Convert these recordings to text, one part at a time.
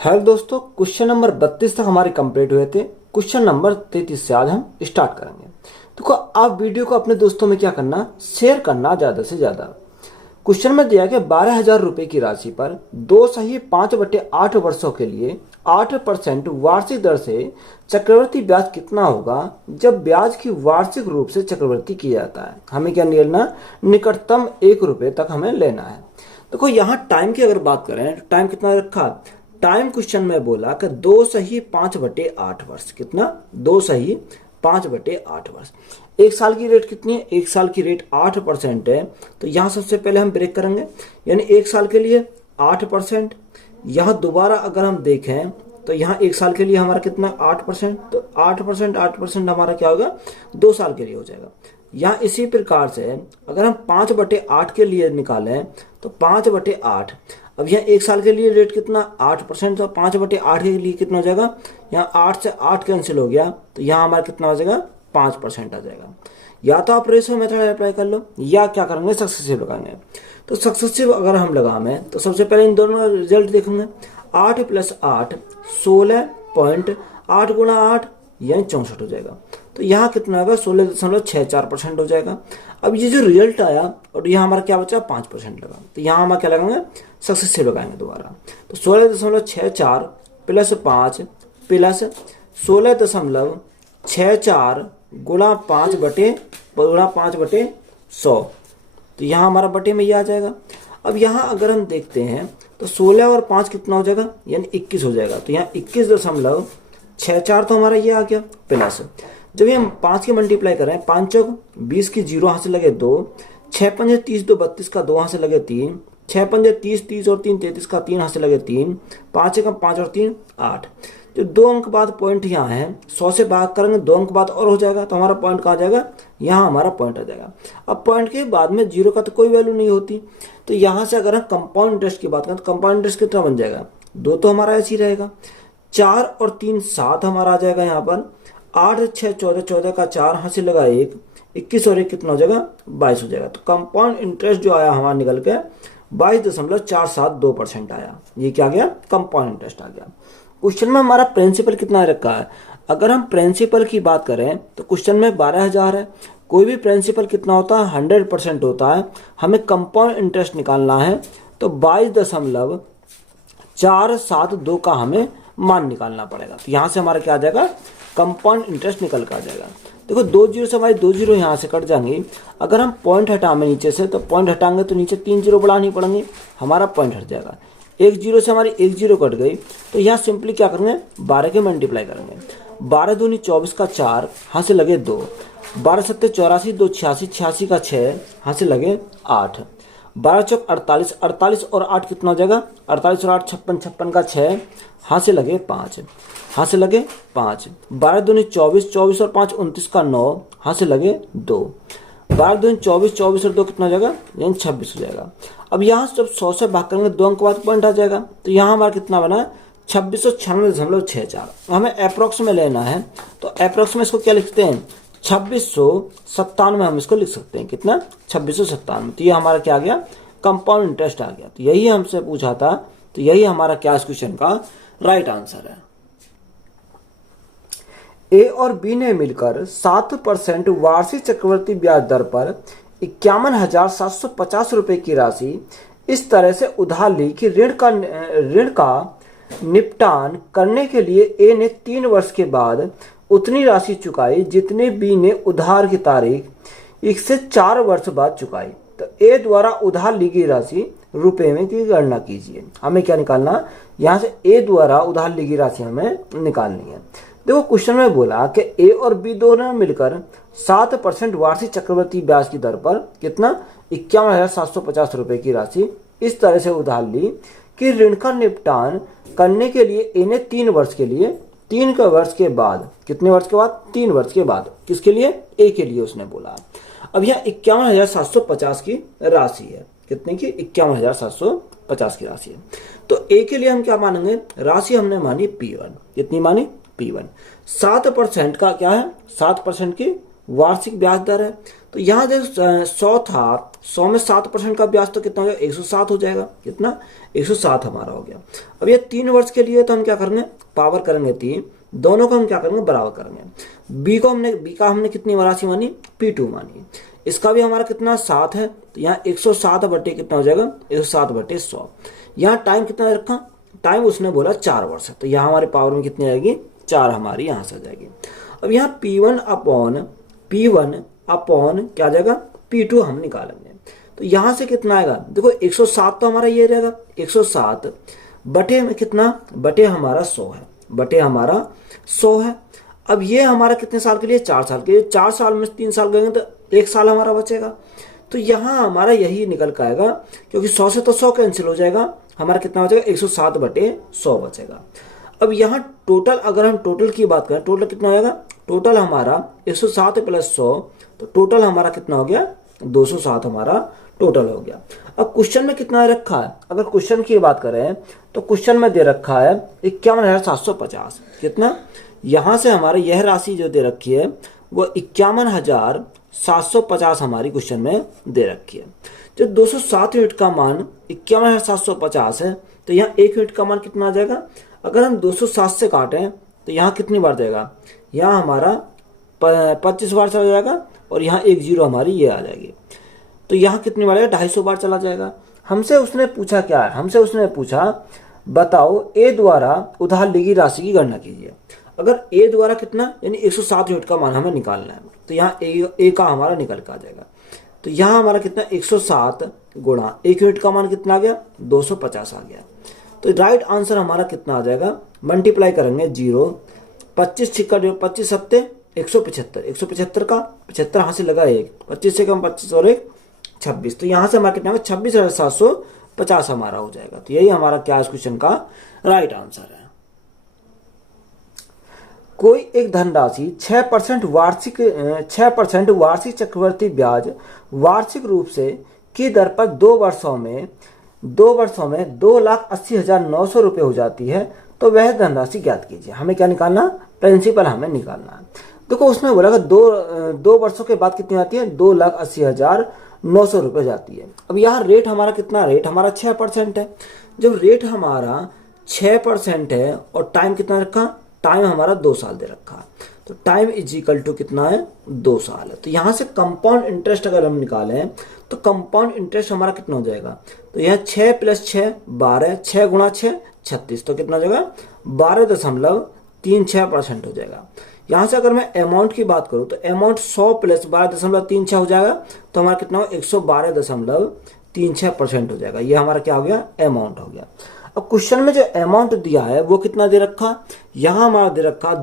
Hello दोस्तों, question number 32 तक हमारे कंप्लीट हुए थे। क्वेश्चन नंबर 33 से आज हम स्टार्ट करेंगे। तो आप वीडियो को अपने दोस्तों में क्या करना, शेयर करना ज़्यादा से ज़्यादा। क्वेश्चन में दिया कि 12,000 रुपये की राशि पर 2/5/8 वर्षों के लिए 8% वार्षिक दर से चक्रवृद्धि ब्याज कितना होगा जब ब्याज की वार्षिक रूप से चक्रवृद्धि किया जाता है। हमें क्या लेना, निकटतम 1 रुपये तक हमें लेना है। देखो यहाँ टाइम की अगर बात करें तो टाइम कितना रखा, टाइम क्वेश्चन में बोला कि 2/5/8 वर्ष। कितना, 2/5/8 वर्ष। एक साल की रेट कितनी है, एक साल की रेट 8% है। तो यहाँ सबसे पहले हम ब्रेक करेंगे, यानी एक साल के लिए 8%। यहाँ दोबारा अगर हम देखें तो यहाँ एक साल के लिए हमारा कितना 8%, तो 8% हमारा क्या होगा, 2 साल के लिए हो जाएगा। यहाँ इसी प्रकार से अगर हम 5/8 के लिए निकालें तो 5/8, अब यहाँ एक साल के लिए रेट कितना 8%, तो 5/8 के लिए कितना हो जाएगा, यहाँ 8 से 8 कैंसिल हो गया, तो यहाँ हमारा कितना हो जाएगा 5% आ जाएगा। या तो आप रेशो मेथड अप्लाई कर लो या क्या करेंगे, सक्सेसिव लगाएंगे। तो सक्सेसिव अगर हम लगाएं तो सबसे पहले इन दोनों रिजल्ट देखेंगे। 8 + 8 16.8 × 8 यानी 64 हो जाएगा। तो यहाँ कितना होगा, 16.64% हो जाएगा। अब ये जो रिजल्ट आया और यहाँ हमारा क्या बचा 5% लगा, तो यहाँ हम क्या लगाएंगे, सक्सेसिव लगाएंगे दोबारा। तो 16.64 + 5 + 16.64 × 5/100, तो यहाँ हमारा बटे में ये आ जाएगा। अब यहाँ अगर हम देखते हैं तो 16 और 5 कितना हो जाएगा, यानी 21 हो जाएगा। तो यहाँ 21.64 तो हमारा ये आ गया, प्लस जब ये हम 5 की मल्टीप्लाई करें, 5 चौक 20 की 0 यहाँ से लगे 2, 6 पंजे 30 2 32 का 2 यहाँ से लगे 3, 6 पंजे 30 30 और 3 33 का 3 यहाँ से लगे 3, 5 एकम 5 और 3 8। जो 2 अंक बाद पॉइंट यहाँ है, 100 से भाग करेंगे 2 अंक बाद और हो जाएगा, तो हमारा पॉइंट कहाँ जाएगा, यहाँ हमारा पॉइंट आ जाएगा। अब पॉइंट के बाद में 0 का तो कोई वैल्यू नहीं होती, तो यहाँ से अगर हम कंपाउंड इंटरेस्ट की बात करें तो कंपाउंड इंटरेस्ट कितना बन जाएगा, 2 तो हमारा ऐसे ही रहेगा, 4 और 3 7 हमारा आ जाएगा। यहाँ पर 8 6 14, 14 का 4 यहाँ से लगा 1, 21 और 1 कितना हो जाएगा 22 हो जाएगा। तो कंपाउंड इंटरेस्ट जो आया हमारा निकल के 22.472% आया। ये क्या गया, कंपाउंड इंटरेस्ट आ गया। क्वेश्चन में हमारा प्रिंसिपल कितना रखा है, अगर हम प्रिंसिपल की बात करें तो क्वेश्चन में 12,000 है। कोई भी प्रिंसिपल कितना होता है, 100% होता है। हमें कंपाउंड इंटरेस्ट निकालना है तो 22.472 का हमें मान निकालना पड़ेगा। तो यहाँ से हमारा क्या आ जाएगा, कंपाउंड इंटरेस्ट निकल कर आ जाएगा। देखो 2 जीरो से हमारी 2 जीरो यहाँ से कट जाएंगे। अगर हम पॉइंट हटाएंगे नीचे से, तो पॉइंट हटाएंगे तो नीचे 3 जीरो बढ़ानी पड़ेंगे, हमारा पॉइंट हट जाएगा। 1 जीरो से हमारी 1 जीरो कट गई, तो यहाँ सिंपली क्या करेंगे, 12 के मल्टीप्लाई करेंगे। 12 दूनी 24 का 4 यहाँ से लगे 2, 12 7 84 2 86, 86 का 6 यहाँ से लगे 8, 12 चौक 48, 48 और 8 कितना हो जाएगा, 48 और 8 56, 56 का 6 यहाँ से लगे 5, यहाँ से लगे 5, 12 दूनी 24, 24 और 5 29 का 9 यहाँ से लगे 2, 12 दूनी 24, 24 और 2 कितना हो जाएगा, यानी 26 हो जाएगा। अब यहाँ से जब 100 से भाग करेंगे 2 अंक बाद पॉइंट आ जाएगा, तो यहाँ हमारा कितना बना 2696.64। हमें अप्रोक्स में लेना है, तो अप्रोक्स में इसको क्या लिखते हैं, 2697 हम इसको लिख सकते हैं। कितना, 2697। तो ये हमारा क्या आ गया, कंपाउंड इंटरेस्ट आ गया। तो यही हमसे पूछा था, तो यही हमारा क्या इस क्वेश्चन का राइट आंसर है। ए और बी ने मिलकर 7% वार्षिक चक्रवृद्धि ब्याज दर पर 51,750 रुपए की राशि इस तरह से उधार ली कि ऋण का निपटान करने के लिए ए ने 3 वर्ष के बाद उतनी राशि चुकाई जितने बी ने उधार की तारीख 1 से 4 वर्ष बाद चुकाई। तो ए द्वारा उधार ली गई राशि रुपए में की गणना कीजिए। हमें क्या निकालना, यहाँ से ए द्वारा उधार ली गई राशि हमें निकालनी है। देखो क्वेश्चन में बोला कि ए और बी दोनों मिलकर 7% वार्षिक चक्रवृद्धि ब्याज की दर पर कितना 51,750 रुपए की राशि इस तरह से उधार ली कि ऋण का निपटान करने के लिए ए ने 3 वर्ष के लिए, 3 वर्ष के बाद, कितने वर्ष के बाद, 3 वर्ष के बाद, किसके लिए, ए के लिए उसने बोला। अब यहाँ 51,750 की राशि है, कितने की, 51,750 की राशि है। तो ए के लिए हम क्या मानेंगे, राशि हमने मानी P1, कितनी मानी P1। 7% का क्या है, 7% की वार्षिक ब्याज दर है। तो यहाँ जो 100 था, 100 में 7% का ब्याज तो कितना हो जाएगा, 107 हो जाएगा। कितना, 107 हमारा हो गया। अब ये 3 वर्ष के लिए तो हम क्या करेंगे, पावर करेंगे 3, दोनों को हम क्या करेंगे, बराबर करेंगे। बी का हमने कितनी राशि मानी, P2 मानी। इसका भी हमारा कितना 7 है, तो यहाँ 107 बटे कितना हो जाएगा, 107 बटे 100। यहाँ टाइम कितना रखा, टाइम उसने बोला 4 वर्ष है, तो यहाँ हमारे पावर में कितनी आएगी, 4 हमारी यहाँ से आ जाएगी। अब यहाँ P1 अपॉन क्या आ जाएगा, P2 हम निकालेंगे। तो यहाँ से कितना आएगा, देखो 107 तो हमारा ये रहेगा, 107 बटे में कितना, बटे हमारा 100 है, बटे हमारा 100 है। अब ये हमारा कितने साल के लिए, 4 साल के लिए। 4 साल में 3 साल गएंगे तो 1 साल हमारा बचेगा। तो यहाँ हमारा यही निकल के आएगा, क्योंकि 100 से तो 100 कैंसिल हो जाएगा, हमारा कितना बचेगा, 107 बटे 100 बचेगा। अब यहाँ टोटल, अगर हम टोटल की बात करें, टोटल कितना हो जाएगा, टोटल हमारा 107 प्लस 100, तो टोटल हमारा कितना हो गया, 207 हमारा टोटल हो गया। अब क्वेश्चन में कितना रखा है, अगर क्वेश्चन की बात करें तो क्वेश्चन में दे रखा है 51,750। कितना, यहाँ से हमारे यह राशि जो दे रखी है वो 51,750 हमारी क्वेश्चन में दे रखी है। जो 207 यूनिट का मान 51,750 है, तो यहाँ 1 यूनिट का मान कितना आ जाएगा, अगर हम 207 से काटें तो यहाँ कितनी बार जाएगा, यहाँ हमारा 25 बार चला जाएगा, और यहाँ 1 0 हमारी ये आ जाएगी। तो यहाँ कितनी बार आएगा, 250 बार चला जाएगा। हमसे उसने पूछा क्या है, हमसे उसने पूछा बताओ ए द्वारा उधार ली गई राशि की गणना कीजिए। अगर ए द्वारा कितना, यानी 107 यूनिट का मान हमें निकालना है, तो यहाँ ए का हमारा निकल के आ जाएगा। तो यहाँ हमारा कितना, 107 गुणा 1 यूनिट का मान कितना आ गया, 250 आ गया। तो राइट आंसर हमारा कितना आ जाएगा, मल्टीप्लाई करेंगे 0, 25 छिक्का 25 सत्ते 175, 175 का 75 यहाँ से लगा 1, 25 से कम 25 और 1 26। तो यहाँ से हमारा कितना 26,750 हमारा हो जाएगा। तो यही हमारा क्या इस क्वेश्चन का राइट आंसर है। कोई एक धनराशि 6% वार्षिक चक्रवर्ती ब्याज वार्षिक रूप से की दर पर 2 वर्षों में 2,80,900 रुपये हो जाती है, तो वह धनराशि ज्ञात कीजिए। हमें क्या निकालना, प्रिंसिपल हमें निकालना है। देखो उसने बोला कि दो वर्षों के बाद कितनी आती है, 2,80,900 रुपये जाती है। अब यहाँ रेट हमारा कितना, रेट हमारा 6% है। जब रेट हमारा 6% है और टाइम कितना रखा, टाइम हमारा 2 साल दे रखा, तो टाइम इज इक्वल टू कितना है, 2 साल है। तो यहाँ से कंपाउंड इंटरेस्ट अगर हम निकालें तो कंपाउंड इंटरेस्ट हमारा कितना हो जाएगा, तो यहाँ 6 + 6 12, 6 गुणा 6 36, तो कितना हो जाएगा 12.36% हो जाएगा। यहाँ से अगर मैं अमाउंट की बात करूँ तो अमाउंट 100 + 12.36 हो जाएगा, तो हमारा कितना हो 112.36% हो जाएगा। ये हमारा क्या हो गया, अमाउंट हो गया। अब क्वेश्चन में जो अमाउंट दिया है वो कितना दे रखा, यहाँ हमारा दे रखा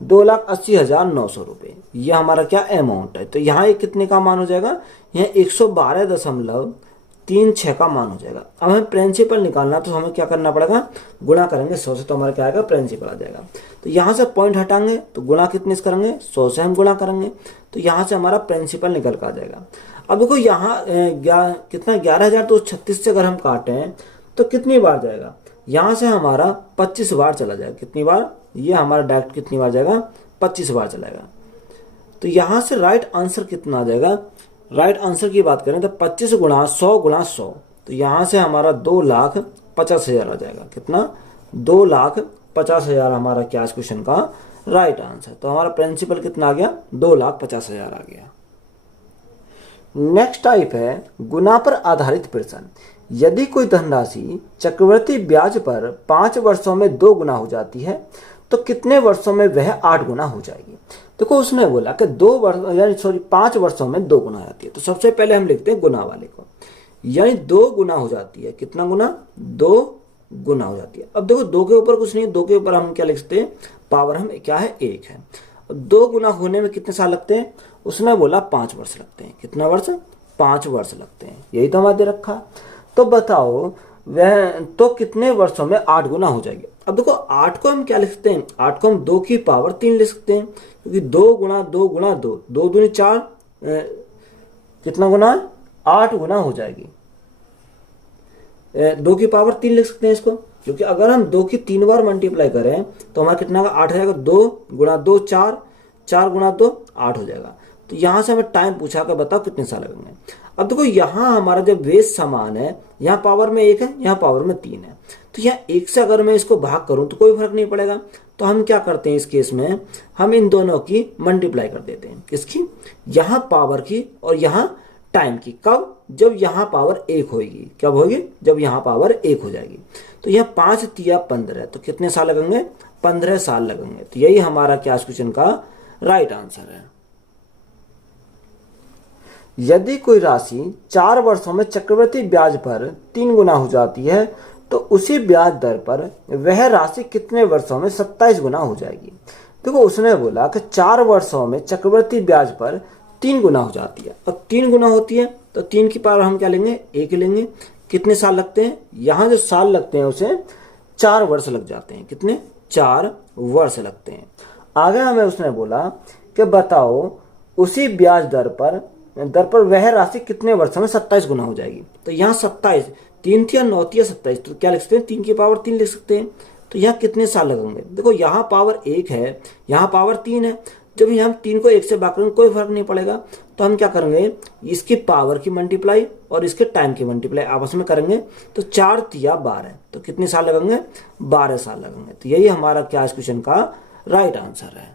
2,80,900 रुपये। ये हमारा क्या अमाउंट है। तो यहाँ ये कितने का मान हो जाएगा, यहाँ 112.36 का मान हो जाएगा। अब हमें प्रिंसिपल निकालना, तो हमें क्या करना पड़ेगा, गुणा करेंगे 100 से, तो हमारा क्या आएगा, प्रिंसिपल आ जाएगा। तो यहाँ से पॉइंट हटाएंगे तो गुणा कितने से करेंगे, 100 से हम गुणा करेंगे, तो यहाँ से हमारा प्रिंसिपल निकल कर आ जाएगा। अब देखो यहाँ कितना 11,236 से अगर हम काटें तो कितनी बार जाएगा, यहाँ से हमारा 25 बार चला जाएगा। कितनी बार, ये हमारा डायरेक्ट कितनी बार जाएगा, 25 बार चलाएगा। तो यहाँ से राइट आंसर कितना आ जाएगा, राइट आंसर की बात करें तो 25 गुणा 100 गुणा 100, तो यहाँ से हमारा 2,50,000 आ जाएगा। कितना, 2,50,000 हमारा क्या इस क्वेश्चन का राइट आंसर। तो हमारा प्रिंसिपल कितना आ गया, 2,50,000 आ गया। नेक्स्ट टाइप है गुना पर आधारित प्रश्न। यदि कोई धनराशि चक्रवर्ती ब्याज पर 5 वर्षों में 2 गुना हो जाती है, तो कितने वर्षों में वह 8 गुना हो जाएगी। देखो उसने बोला कि 5 वर्षों में 2 गुना हो जाती है। तो सबसे पहले हम लिखते हैं गुना वाले को, यानी 2 गुना हो जाती है। कितना गुना, 2 गुना हो जाती है। अब देखो 2 के ऊपर कुछ नहीं, 2 के ऊपर हम क्या लिखते हैं, पावर हम क्या है, 1 है। 2 गुना होने में कितने साल लगते हैं, उसने बोला 5 वर्ष लगते हैं। कितना वर्ष, 5 वर्ष लगते हैं। यही तो हमारे रखा। तो बताओ वह तो कितने वर्षों में 8 गुना हो जाएगी। अब देखो 8 को हम क्या लिखते हैं, 8 को हम 2 की पावर 3 लिख सकते हैं, क्योंकि 2 गुणा 2 गुणा 2, 2 दूनी 4, कितना गुना, 8 गुना हो जाएगी। 2 की पावर 3 लिख सकते हैं इसको। क्योंकि अगर हम 2 की 3 बार मल्टीप्लाई करें तो हमारा कितना का 8 हो जाएगा। 2 गुणा 2 4, 4 गुणा 2 8 हो जाएगा। तो यहाँ से हमें टाइम पूछा कर बताओ कितने साल लगेंगे। अब देखो यहाँ हमारा जब बेस समान है, यहाँ पावर में 1 है, यहाँ पावर में 3 है, तो यहाँ 1 से अगर मैं इसको भाग करूँ तो कोई फर्क नहीं पड़ेगा। तो हम क्या करते हैं इस केस में, हम इन दोनों की मल्टीप्लाई कर देते हैं। किसकी? यहाँ पावर की और यहाँ टाइम की। कब? जब यहाँ पावर 1 होगी। कब होगी? जब यहाँ पावर 1 हो जाएगी। तो यहाँ 5 तिया 15, तो कितने साल लगेंगे? 15 साल लगेंगे। तो यही हमारा क्या क्वेश्चन का राइट आंसर है। यदि कोई राशि 4 वर्षों में चक्रवृद्धि ब्याज पर 3 गुना हो जाती है तो उसी ब्याज दर पर वह राशि कितने वर्षों में 27 गुना हो जाएगी। देखो उसने बोला कि 4 वर्षों में चक्रवृद्धि ब्याज पर 3 गुना हो जाती है। अब 3 गुना होती है तो 3 की पावर हम क्या लेंगे? 1 लेंगे। कितने साल लगते हैं? यहाँ जो साल लगते हैं उसे 4 वर्ष लग जाते हैं। कितने? 4 वर्ष लगते हैं। आगे हमें उसने बोला कि बताओ उसी ब्याज दर पर वह राशि कितने वर्षों में 27 गुना हो जाएगी। तो यहाँ 27, 3 थिया 9 थिया 27, तो क्या लिख सकते हैं? 3 की पावर 3 लिख सकते हैं। तो यहाँ कितने साल लगेंगे? देखो यहाँ पावर 1 है, यहाँ पावर 3 है। जब हम 3 को 1 से भाग करेंगे कोई फर्क नहीं पड़ेगा। तो हम क्या करेंगे? इसकी पावर की मल्टीप्लाई और इसके टाइम की मल्टीप्लाई आपस में करेंगे। तो 4 तिया 12, तो कितने साल लगेंगे? 12 साल लगेंगे। तो यही हमारा क्या इस क्वेश्चन का राइट आंसर है।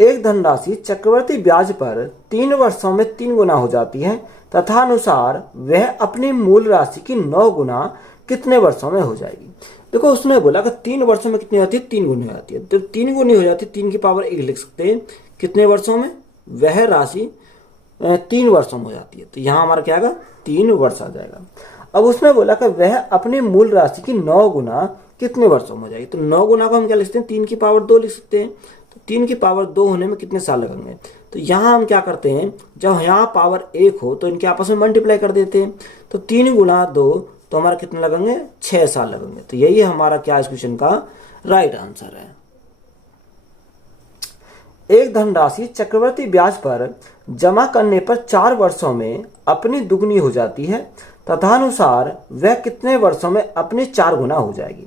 एक धनराशि चक्रवर्ती ब्याज पर 3 वर्षों में 3 गुना हो जाती है तथा अनुसार वह अपनी मूल राशि की 9 गुना कितने वर्षों में हो जाएगी। देखो उसने बोला कि 3 वर्षों में कितनी होती है? 3 गुनी हो जाती है। तो 3 गुनी हो जाती है, 3 की पावर 1 लिख सकते हैं। कितने वर्षों में? वह राशि 3 वर्षों में हो जाती है। तो यहाँ हमारा क्या आएगा? 3 वर्ष आ जाएगा। अब उसने बोला कि वह अपनी मूल राशि की 9 गुना कितने वर्षों में हो जाएगी। तो 9 गुना को हम क्या लिख सकते हैं? 3 की पावर 2 लिख सकते हैं। तो 3 की पावर 2 होने में कितने साल लगेंगे? तो यहाँ हम क्या करते हैं, जब यहाँ पावर 1 हो तो इनके आपस में मल्टीप्लाई कर देते हैं। तो 3 गुणा 2 तो हमारा कितने लगेंगे? 6 साल लगेंगे। तो यही हमारा क्या इस क्वेश्चन का राइट आंसर है। एक धनराशि चक्रवर्ती ब्याज पर जमा करने पर 4 वर्षों में अपनी दुगनी हो जाती है तथा अनुसार वह कितने वर्षों में अपनी 4 गुना हो जाएगी।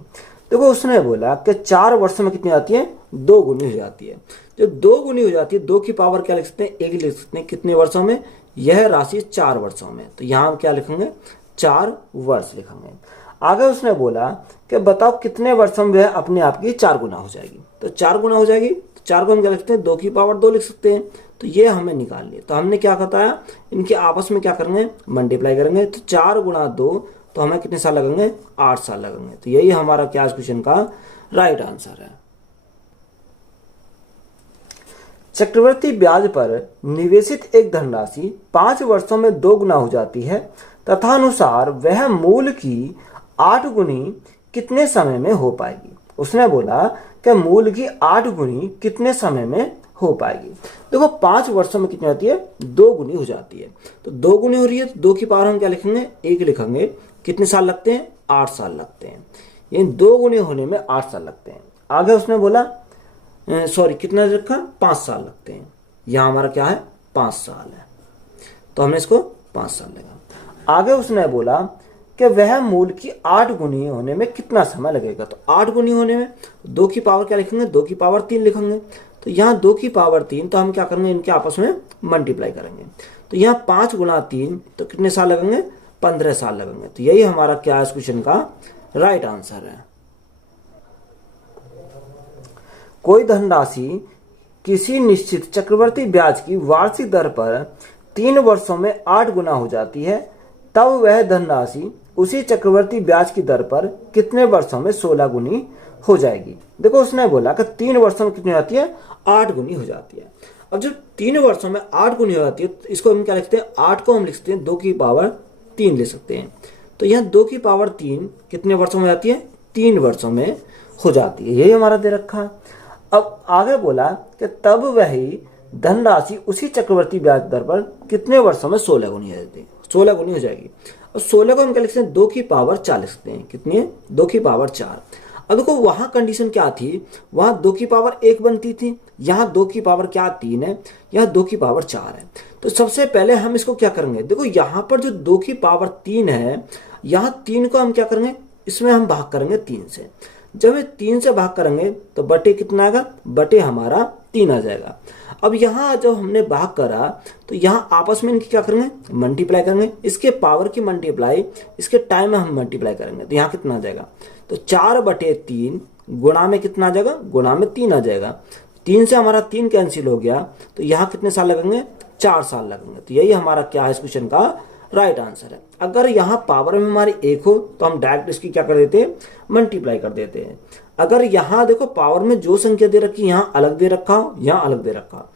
देखो उसने बोला कि 4 वर्षों में कितनी आती है? 2 गुनी हो जाती है। जब 2 गुनी हो जाती है, 2 की पावर क्या लिख सकते हैं? 1 लिख सकते हैं। कितने वर्षों में? यह राशि 4 वर्षों में। तो यहाँ हम क्या लिखेंगे? 4 वर्ष लिखेंगे। आगे उसने बोला कि बताओ कितने वर्षों में वह अपने आप की 4 गुना हो जाएगी। तो 4 गुना हो जाएगी, तो 4 को हम क्या लिखते हैं? 2 की पावर 2 लिख सकते हैं। तो ये हमें निकाल लिया। तो हमने क्या बताया? इनके आपस में क्या करेंगे? मल्टीप्लाई करेंगे। तो 4 गुणा 2 तो हमें कितने साल लगेंगे? 8 साल लगेंगे। तो यही हमारा क्या क्वेश्चन का राइट आंसर है। चक्रवर्ती ब्याज पर निवेशित एक धनराशि 5 वर्षों में 2 गुना हो जाती है तथा अनुसार वह मूल की 8 गुनी कितने समय में हो पाएगी। उसने बोला कि मूल की 8 गुनी कितने समय में हो पाएगी। देखो 5 वर्षों में कितनी आती है? 2 गुनी हो जाती है। तो 2 गुनी हो रही है तो 2 की पावर हम क्या लिखेंगे? 1 लिखेंगे। कितने साल लगते हैं? 8 साल लगते हैं। ये 2 गुने होने में 8 साल लगते हैं। आगे उसने बोला कितना रखा? 5 साल लगते हैं। यहाँ हमारा क्या है? 5 साल है। तो हमने इसको 5 साल लगा। आगे उसने बोला कि वह मूल की 8 गुनी होने में कितना समय लगेगा। तो 8 गुनी होने में 2 की पावर क्या लिखेंगे? 2 की पावर 3 लिखेंगे। तो यहाँ 2 की पावर 3 तो हम क्या करेंगे? इनके आपस में मल्टीप्लाई करेंगे। तो यहाँ 5 गुणा 3 तो कितने साल लगेंगे? 15 साल लगेंगे। तो यही हमारा क्या इस क्वेश्चन का राइट आंसर है। कोई धनराशि किसी निश्चित चक्रवर्ती ब्याज की वार्षिक दर पर 3 वर्षों में 8 गुना हो जाती है, तब वह धनराशि उसी चक्रवर्ती ब्याज की दर पर कितने वर्षों में 16 गुनी हो जाएगी। देखो उसने बोला कि 3 वर्षों में कितनी होती है? 8 गुनी हो जाती है। अब जब 3 वर्षों में 8 गुनी हो जाती है तो इसको हम क्या लिखते हैं? 8 को हम लिख सकते हैं 2 की पावर 3 ले सकते हैं। तो यहाँ 2 की पावर 3 कितने वर्षों में जाती है? 3 वर्षों में हो जाती है। यही हमारा दे रखा। अब आगे बोला कि तब वही धनराशि उसी चक्रवर्ती ब्याज दर पर कितने वर्षों में 16 गुनी हो जाती है? 16 गुनी हो जाएगी। और 16 को हम क्या लिखते हैं? 2 की पावर 4 लिख सकते हैं। कितनी है? 2 की पावर 4। अब देखो वहां कंडीशन क्या थी? वहां 2 की पावर 1 बनती थी। यहाँ 2 की पावर क्या 3 है, यहाँ 2 की पावर 4 है। तो सबसे पहले हम इसको क्या करेंगे? देखो यहाँ पर जो 2 की पावर 3 है, यहाँ 3 को हम क्या करेंगे, इसमें हम भाग करेंगे 3 से। जब ये 3 से भाग करेंगे तो बटे कितना आएगा, बटे हमारा 3 आ जाएगा। अब यहाँ जब हमने भाग करा तो यहाँ आपस में इनकी क्या करेंगे, मल्टीप्लाई करेंगे, इसके पावर की मल्टीप्लाई इसके टाइम में हम मल्टीप्लाई करेंगे तो यहाँ कितना आ जाएगा, तो 4/3 गुणा में कितना आ जाएगा, गुणा में 3 आ जाएगा। 3 से हमारा 3 कैंसिल हो गया तो यहाँ कितने साल लगेंगे, 4 साल लगेंगे। तो यही हमारा क्या है इस क्वेश्चन का राइट आंसर है। अगर यहाँ पावर में हमारी 1 हो तो हम डायरेक्ट इसकी क्या कर देते हैं, मल्टीप्लाई कर देते हैं। अगर यहाँ देखो पावर में जो संख्या दे रखी यहाँ अलग दे रखा हो, यहाँ अलग दे रखा हो,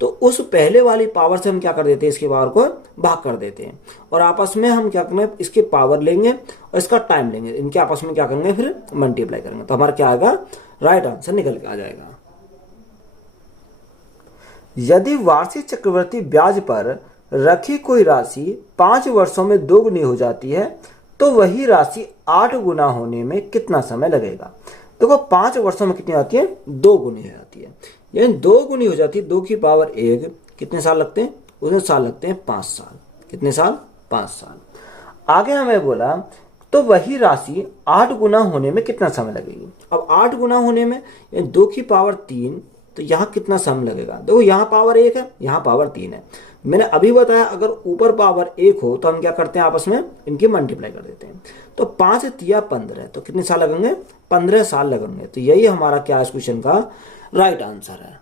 तो उस पहले वाली पावर से हम क्या कर देते हैं, इसके पावर को भाग कर देते हैं और आपस में हम क्या करेंगे, इसके पावर लेंगे और इसका टाइम लेंगे, इनके आपस में क्या करेंगे, फिर मल्टीप्लाई करेंगे। तो हमारा क्या आएगा, राइट आंसर निकल के आ जाएगा। यदि वार्षिक चक्रवृद्धि ब्याज पर रखी कोई राशि 5 वर्षों में 2 गुनी हो जाती है तो वही राशि 8 गुना होने में कितना समय लगेगा। देखो 5 वर्षों में कितनी आती है, 2 गुनी हो जाती है, यानी 2 गुनी हो जाती है। 2 की पावर 1 कितने साल लगते हैं, उसमें साल लगते हैं 5 साल। कितने साल, 5 साल। आगे हमें बोला तो वही राशि 8 गुना होने में कितना समय लगेगी। अब 8 गुना होने में 2 की पावर 3, तो यहाँ कितना समय लगेगा। देखो यहाँ पावर 1 है, यहाँ पावर 3 है। मैंने अभी बताया अगर ऊपर पावर 1 हो तो हम क्या करते हैं, आपस में इनकी मल्टीप्लाई कर देते हैं। तो 5 तिया 15, तो कितने साल लगेंगे, 15 साल लगेंगे। तो यही हमारा क्या इस क्वेश्चन का राइट आंसर है।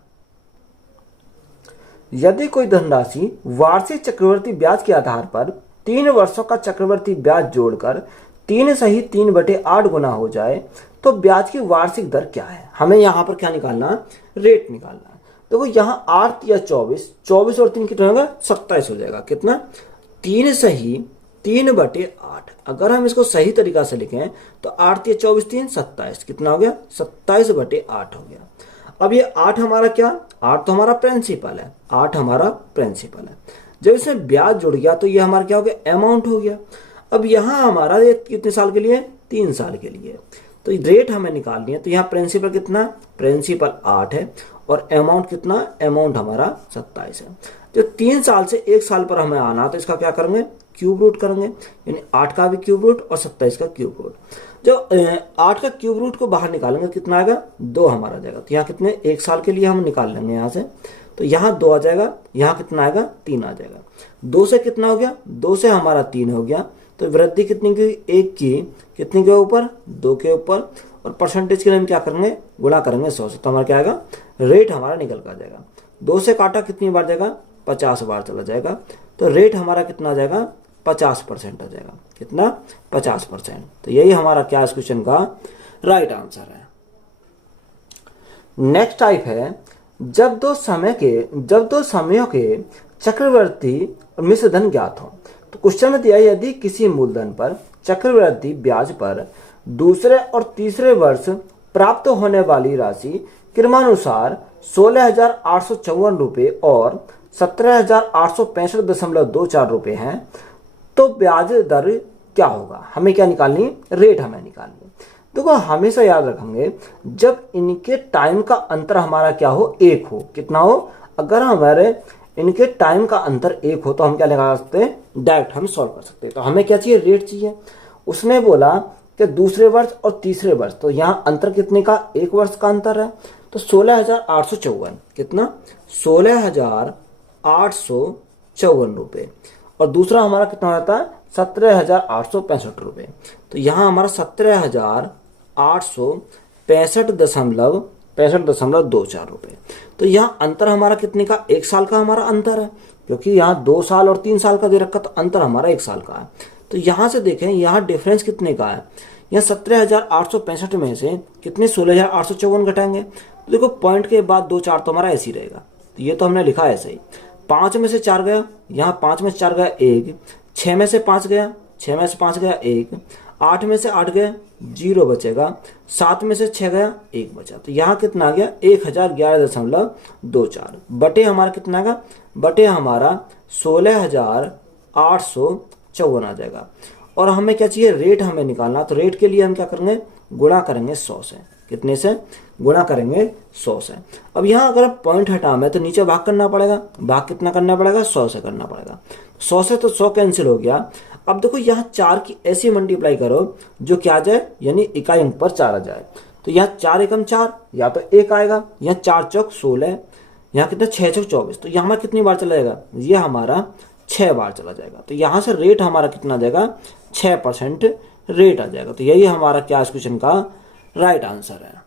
यदि कोई धनराशि वार्षिक चक्रवृद्धि ब्याज के आधार पर 3 वर्षों का चक्रवृद्धि ब्याज जोड़कर 3 सही 3/8 गुना हो जाए तो ब्याज की वार्षिक दर क्या है। हमें यहाँ पर क्या निकालना, रेट निकालना। देखो यहाँ 8 या 24 और 3 कितना होगा, 27 हो जाएगा। कितना, 3 सही 3/8। अगर हम इसको सही तरीका से लिखें तो 8 या 24 3 27, कितना हो गया, 27/8 हो गया। अब ये 8 हमारा क्या, 8 तो हमारा प्रिंसिपल है, 8 हमारा प्रिंसिपल है। जब इसमें ब्याज जुड़ गया तो ये हमारा क्या हो गया, अमाउंट हो गया। अब यहाँ हमारा ये कितने साल के लिए, 3 साल के लिए। तो रेट हमें निकालनी है। तो यहाँ प्रिंसिपल कितना, प्रिंसिपल 8 है और अमाउंट कितना, अमाउंट हमारा 27 है। जो 3 साल से 1 साल पर हमें आना तो इसका क्या करेंगे, क्यूब रूट करेंगे, यानी 8 का भी क्यूब रूट और 27 का क्यूब रूट। जो 8 का क्यूब रूट को बाहर निकालेंगे कितना आएगा, 2 हमारा जाएगा। तो यहाँ कितने, 1 साल के लिए हम निकाल लेंगे यहाँ से। तो यहाँ 2 आ जाएगा, यहाँ कितना आएगा, 3 आ जाएगा। 2 से कितना हो गया, 2 से हमारा 3 हो गया। तो वृद्धि कितनी की, 1 की, कितने के ऊपर, 2 के ऊपर, और परसेंटेज के लिए हम क्या करेंगे, गुणा करेंगे 100 से। तो हमारा क्या आएगा, रेट हमारा निकल कर आ जाएगा। 2 से काटा कितनी बार जाएगा, 50 बार चला जाएगा। तो रेट हमारा कितना आ जाएगा, 50% आ जाएगा। कितना, 50%। तो यही हमारा क्या इस क्वेश्चन का राइट आंसर है। नेक्स्ट टाइप है, जब दो समयों के चक्रवर्ती मिश्र धन ज्ञात हो। तो क्वेश्चन में दिया, यदि किसी मूलधन पर चक्रवृद्धि ब्याज पर दूसरे और तीसरे वर्ष प्राप्त होने वाली राशि क्रमानुसार 16,854 रुपये और 17,865.24 रुपये हैं तो ब्याज दर क्या होगा। हमें क्या निकालनी, रेट हमें निकालनी। देखो हमेशा याद रखेंगे जब इनके टाइम का अंतर हमारा क्या हो, 1 हो। कितना हो, अगर हमारे इनके टाइम का अंतर 1 हो तो हम क्या लगा सकते हैं, डायरेक्ट हम सॉल्व कर सकते हैं। तो हमें क्या चाहिए, रेट चाहिए। उसने बोला कि दूसरे वर्ष और तीसरे वर्ष, तो यहाँ अंतर कितने का, 1 वर्ष का अंतर है। तो 16,854, कितना, 16,854 रुपये, और दूसरा हमारा कितना हो जाता है, 17,865 रुपये। तो यहाँ हमारा 17,865.24 रुपये। तो यहाँ अंतर हमारा कितने का, 1 साल का हमारा अंतर है, क्योंकि यहाँ 2 साल और 3 साल का दे रखा, तो अंतर हमारा 1 साल का है। तो यहाँ से देखें, यहाँ डिफरेंस कितने का है, यहाँ 17,865 में से कितने, 16,854 घटाएंगे। तो देखो पॉइंट के बाद 2 4 तो हमारा ऐसे ही रहेगा। तो ये तो हमने लिखा है ऐसे ही। 5 में से 4 गया, यहाँ 5 में से 4 गया 1, 6 में से 5 गया, 6 में से 5 गया 1, 8 में से 8 गया 0 बचेगा, 7 में से 6 गया 1 बचा। तो यहाँ कितना आ गया, 1011.24 बटे हमारा कितना आएगा, बटे हमारा 16,854 आ जाएगा। और हमें क्या चाहिए, रेट हमें निकालना। तो रेट के लिए हम क्या करेंगे, गुणा करेंगे 100 से। कितने से, गुणा करेंगे 100 से। अब यहाँ अगर पॉइंट हटाना है तो नीचे भाग करना पड़ेगा। भाग कितना करना पड़ेगा, 100 से करना पड़ेगा। 100 से तो 100 कैंसिल हो गया। अब देखो यहाँ 4 की ऐसी मल्टीप्लाई करो जो क्या आ जाए, यानी इकाई अंक पर 4 आ जाए। तो यहाँ 4 एकम 4, या तो 1 आएगा, यहाँ 4 चौक 16, यहाँ कितना 6 चौक 24, तो यहाँ हमारा कितनी बार चला जाएगा, ये हमारा 6 बार चला जाएगा। तो यहाँ से रेट हमारा कितना आ जाएगा, 6% रेट आ जाएगा। तो यही हमारा क्या इस क्वेश्चन का राइट आंसर है।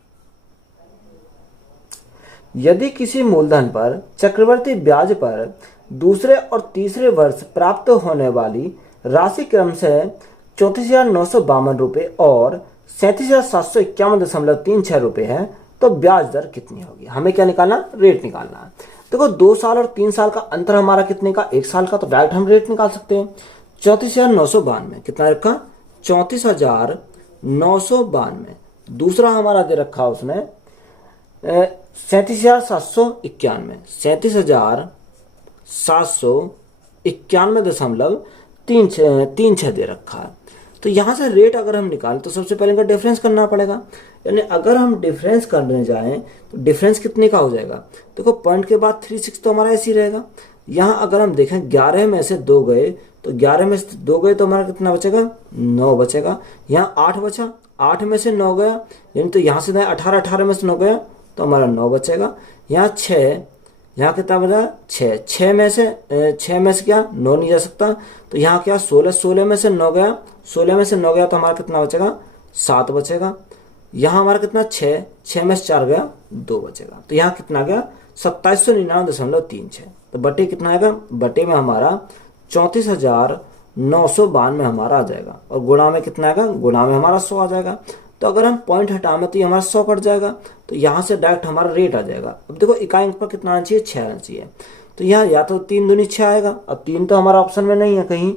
यदि किसी मूलधन पर चक्रवर्ती ब्याज पर दूसरे और तीसरे वर्ष प्राप्त होने वाली राशि क्रमशः 34,952 रुपये और 37,751.36 रुपये है, तो ब्याज दर कितनी होगी। हमें क्या निकालना, रेट निकालना है। देखो 2 साल और 3 साल का अंतर हमारा कितने का, 1 साल का, तो डायरेक्ट हम रेट निकाल सकते हैं। 34,992 कितना रखा, 34,992। दूसरा हमारा दे रखा उसने 37,791, 37,791.36 दे रखा है। तो यहाँ से रेट अगर हम निकालें तो सबसे पहले इनका डिफरेंस करना पड़ेगा। यानी अगर हम डिफरेंस करने जाएं तो डिफरेंस कितने का हो जाएगा, देखो पॉइंट के बाद 36 तो हमारा ऐसे ही रहेगा। यहाँ अगर हम देखें 11 में से 2 गए, तो 11 में से 2 गए तो हमारा कितना बचेगा, 9 बचेगा। यहाँ 8 बचा, 8 में से 9 गया, यानी तो यहाँ से 18, 18 में से 9 गया तो हमारा 9 बचेगा। यहाँ 6, यहाँ कितना बचा 6, 6 में से क्या 9 नहीं जा सकता, तो यहाँ क्या 16, 16 में से 9 गया, 16 में से 9 गया तो हमारा कितना बचेगा, 7 बचेगा। यहाँ हमारा कितना 6, 6 में से 4 गया 2 बचेगा। तो यहाँ कितना गया 2799.36। तो बटे कितना आएगा, बटे में हमारा 34,992 हमारा आ जाएगा, और गुणा में कितना आएगा, गुणा में हमारा 100 आ जाएगा। तो अगर हम पॉइंट हटाएं तो ये हमारा 100 कट जाएगा, तो यहाँ से डायरेक्ट हमारा रेट आ जाएगा। अब देखो इकाई अंक पर कितना आना चाहिए, 6 आना चाहिए। तो यहाँ या तो 3 दूनी 6 आएगा, अब 3 तो हमारा ऑप्शन में नहीं है कहीं,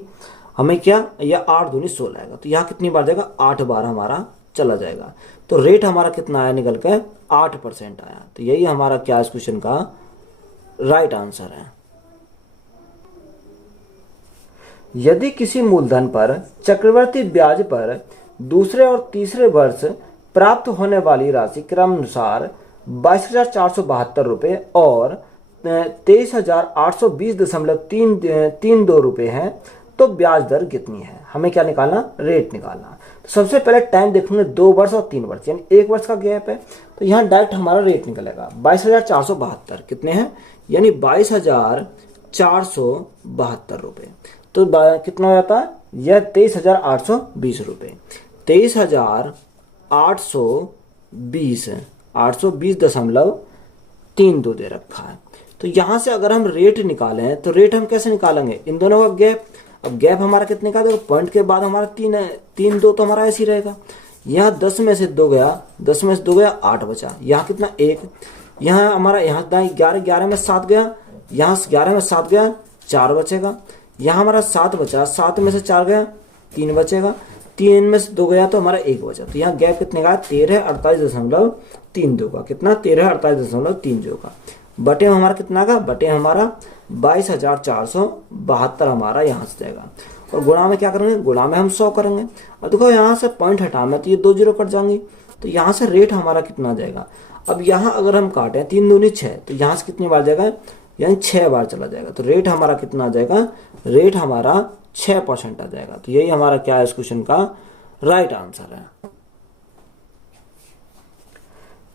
हमें क्या, या 8 दूनी 16 आएगा। तो यहाँ कितनी बार जाएगा, 8 बार हमारा चला जाएगा। तो रेट हमारा कितना आया निकल के, 8% आया। तो यही हमारा क्या इस क्वेश्चन का राइट आंसर है। यदि किसी मूलधन पर चक्रवर्ती ब्याज पर दूसरे और तीसरे वर्ष प्राप्त होने वाली राशि क्रमानुसार 22,472 रुपये और 23,820.332 रुपये है, तो ब्याज दर कितनी है। हमें क्या निकालना, रेट निकालना। तो सबसे पहले टाइम देखेंगे 2 वर्ष और 3 वर्ष, यानी 1 वर्ष का गैप है, तो यहाँ डायरेक्ट हमारा रेट निकलेगा। 22,472 कितने हैं, यानी 22,472 रुपये। तो कितना हो जाता है, यह 23,820 रुपये। 23,820 820.32 दे रखा है। तो यहाँ से अगर हम रेट निकालें तो रेट हम कैसे निकालेंगे, इन दोनों का गैप। अब गैप हमारा कितने का, देखो पॉइंट के बाद हमारा 3 है, 3 2 तो हमारा ऐसे ही रहेगा। यहाँ 10 में से 2 गया, 10 में से 2 गया 8 बचा। यहाँ कितना 1, यहाँ हमारा यहाँ 11, 11 में 7 गया, यहाँ 11 में 7 गया 4 बचेगा। यहाँ हमारा 7 बचा, 7 में से 4 गया 3 बचेगा, 3 में से 2 गया तो हमारा 1 बचा। तो यहाँ गैप कितने का, 13,48.32 का, कितना 13,48.32 का। बटे में हमारा कितना का, बटे हमारा 22,472 हमारा यहाँ से जाएगा। और गुणा में क्या करेंगे, गुणा में हम 100 करेंगे। और देखो यहाँ से पॉइंट हटाना तो ये 2 जीरो कट जाएंगे, तो यहाँ से रेट हमारा कितना जाएगा। अब यहाँ अगर हम काटें 3 दूनी 6, तो यहाँ से कितनी बार जाएगा, यानी 6 बार चला जाएगा। तो रेट हमारा कितना आ जाएगा, रेट हमारा 6% आ जाएगा। तो यही हमारा क्या है इस क्वेश्चन का राइट आंसर है।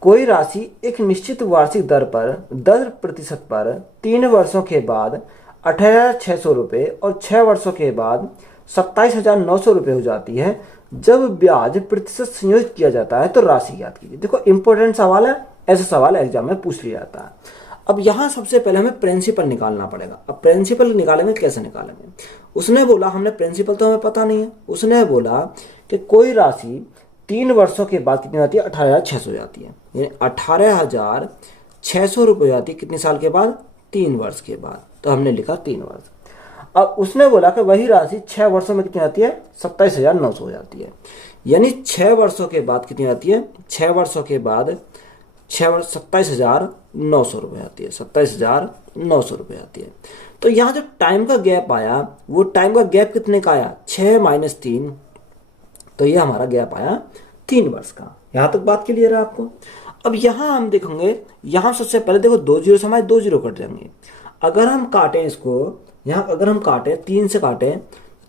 कोई राशि एक निश्चित वार्षिक दर पर 10% पर 3 वर्षों के बाद 18,600 रुपये और 6 वर्षों के बाद 27,900 रुपये हो जाती है। जब ब्याज प्रतिशत संयोजित किया जाता है तो राशि ज्ञात कीजिए। देखो इंपॉर्टेंट सवाल है, ऐसा सवाल एग्जाम में पूछ लिया जाता है। अब यहाँ सबसे पहले हमें प्रिंसिपल निकालना पड़ेगा। अब प्रिंसिपल निकालेंगे, कैसे निकालेंगे, उसने बोला, हमने प्रिंसिपल तो हमें पता नहीं है, उसने बोला कि कोई राशि 3 वर्षों के बाद कितनी आती है, 18,600 हो जाती है, यानी 18,600 रुपये हो जाती है कितने साल के बाद, 3 वर्ष के बाद। तो हमने लिखा 3 वर्ष। अब उसने बोला कि वही राशि 6 वर्षों में कितनी आती है, 27,900 हो जाती है, यानी 6 वर्षों के बाद कितनी आती है, 6 वर्षों के बाद 6 वर्ष 27,900 रुपये आती है, 27,900 रुपये आती है। तो यहाँ जो टाइम का गैप आया, वो टाइम का गैप कितने का आया, 6 - 3, तो ये हमारा गैप आया 3 वर्ष का। यहाँ तक बात क्लियर है आपको। अब यहाँ हम देखेंगे, यहाँ सबसे पहले देखो 2 जीरो से हमारे 2 जीरो कट जाएंगे। अगर हम काटें इसको, यहाँ अगर हम काटें 3 से काटें,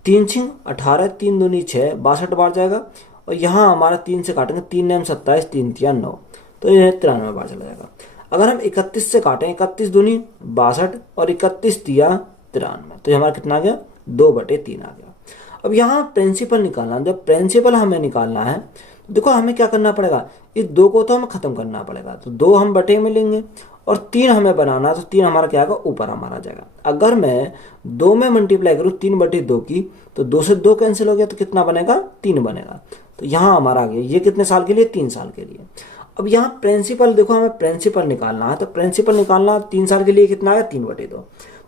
तीन छिंग 18, तीन दूनी 6, 62 बार जाएगा। और यहाँ हमारा 3 से काटेंगे, 3 नेम 27, 3 तिया 9, तो ये 93 बार चला जाएगा। अगर हम 31 से काटें, 31 दूनी 62 और 31 तिया 93, तो ये हमारा कितना आ गया, 2/3 आ गया। अब यहाँ प्रिंसिपल निकालना, जब प्रिंसिपल हमें निकालना है तो देखो हमें क्या करना पड़ेगा, इस 2 को तो हमें खत्म करना पड़ेगा, तो 2 हम बटे में लेंगे और 3 हमें बनाना, तो 3 हमारा क्या आएगा, ऊपर हमारा जाएगा। अगर मैं 2 में मल्टीप्लाई करूँ 3/2 की, तो 2 से 2 कैंसिल हो गया, तो कितना बनेगा, 3 बनेगा। तो यहाँ हमारा आ गया, ये कितने साल के लिए, 3 साल के लिए। अब यहाँ प्रिंसिपल देखो, हमें प्रिंसिपल निकालना है, तो प्रिंसिपल निकालना 3 साल के लिए कितना आएगा, 3/2।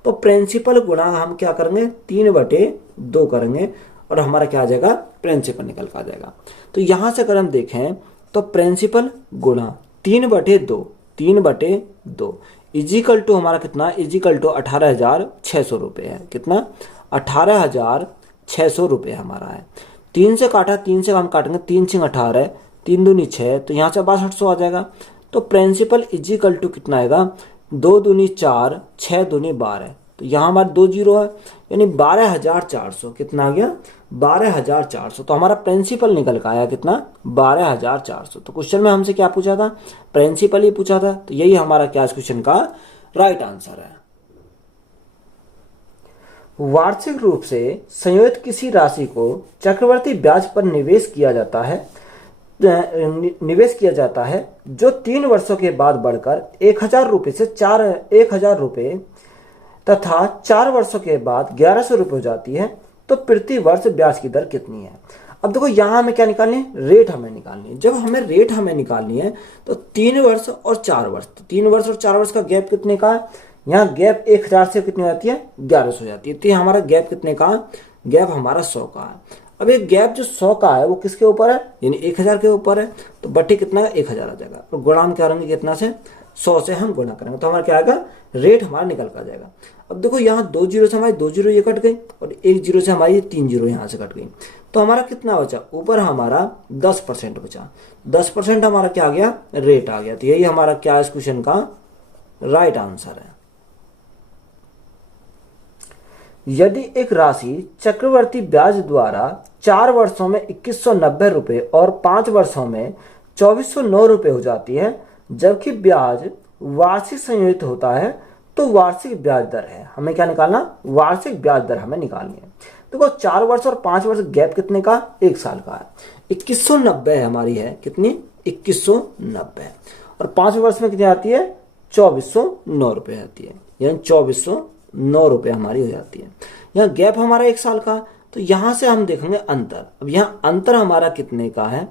तो प्रिंसिपल गुणा हम क्या करेंगे, 3/2 करेंगे और हमारा क्या आ जाएगा, प्रिंसिपल निकल कर आ जाएगा। तो यहाँ से अगर हम देखें तो प्रिंसिपल गुणा 3/2 इजिकल टू हमारा कितना, इजिकल टू 18,600 रुपये है। कितना, 18,600 रुपये हमारा है। 3 से काटा, 3 से हम काटेंगे, 3 छिंग 18, 3 दूनी 6, तो यहाँ से 6200 आ जाएगा। तो प्रिंसिपल इजिकल टू कितना आएगा, 2 दूनी 4, 6 दूनी 12, तो यहाँ हमारे 2 जीरो है, यानी 12,400। कितना आ गया, 12,400। तो हमारा प्रिंसिपल निकल का आया कितना, 12,400। तो क्वेश्चन में हमसे क्या पूछा था, प्रिंसिपल ही पूछा था, तो यही हमारा क्या इस क्वेश्चन का राइट आंसर है। वार्षिक रूप से संयोजित किसी राशि को चक्रवर्ती ब्याज पर निवेश किया जाता है जो 3 वर्षों के बाद बढ़कर 1,000 रुपये से 1,000 रुपये तथा 4 वर्षों के बाद 1,100 रुपये हो जाती है, तो प्रति वर्ष ब्याज की दर कितनी है। अब देखो यहाँ हमें क्या निकालनी है, रेट हमें निकालनी है। जब हमें रेट हमें निकालनी है तो 3 वर्ष और 4 वर्ष, तो 3 वर्ष और 4 वर्ष का गैप कितने का है, यहाँ गैप 1,000 से कितनी हो जाती है, 1,100 हो जाती है। तो हमारा गैप कितने का, गैप हमारा 100 का है। अब ये गैप जो 100 का है वो किसके ऊपर है, यानी 1,000 के ऊपर है, तो बट्टी कितना है, 1,000 आ जाएगा। और गुणा हम क्या करेंगे, कितना से, 100 से हम गुणा करेंगे, तो हमारा क्या आएगा, रेट हमारा निकल कर जाएगा। अब देखो यहाँ 2 जीरो से हमारी 2 जीरो ये कट गई और 1 जीरो से हमारी 3 जीरो यहाँ से कट गई, तो हमारा कितना बचा, ऊपर हमारा 10% बचा। 10% हमारा क्या आ गया, रेट आ गया। तो यही हमारा क्या इस क्वेश्चन का राइट आंसर है। यदि एक राशि चक्रवर्ती ब्याज द्वारा 4 वर्षों में 2,190 रुपये और 5 वर्षों में 2,409 रुपये हो जाती है, जबकि ब्याज वार्षिक संयोजित होता है, तो वार्षिक ब्याज दर है, हमें क्या निकालना, वार्षिक ब्याज दर हमें निकालनी है। देखो 4 वर्ष और 5 वर्ष गैप कितने का, 1 साल का है। 2,190 हमारी है, कितनी, 2,190, और 5 वर्ष में कितनी आती है, 2,409 रुपये आती है, यानी 2,409 रुपये हमारी हो जाती है। यहाँ गैप हमारा 1 साल का, तो यहाँ से हम देखेंगे अंतर। अब यहाँ अंतर हमारा कितने का है,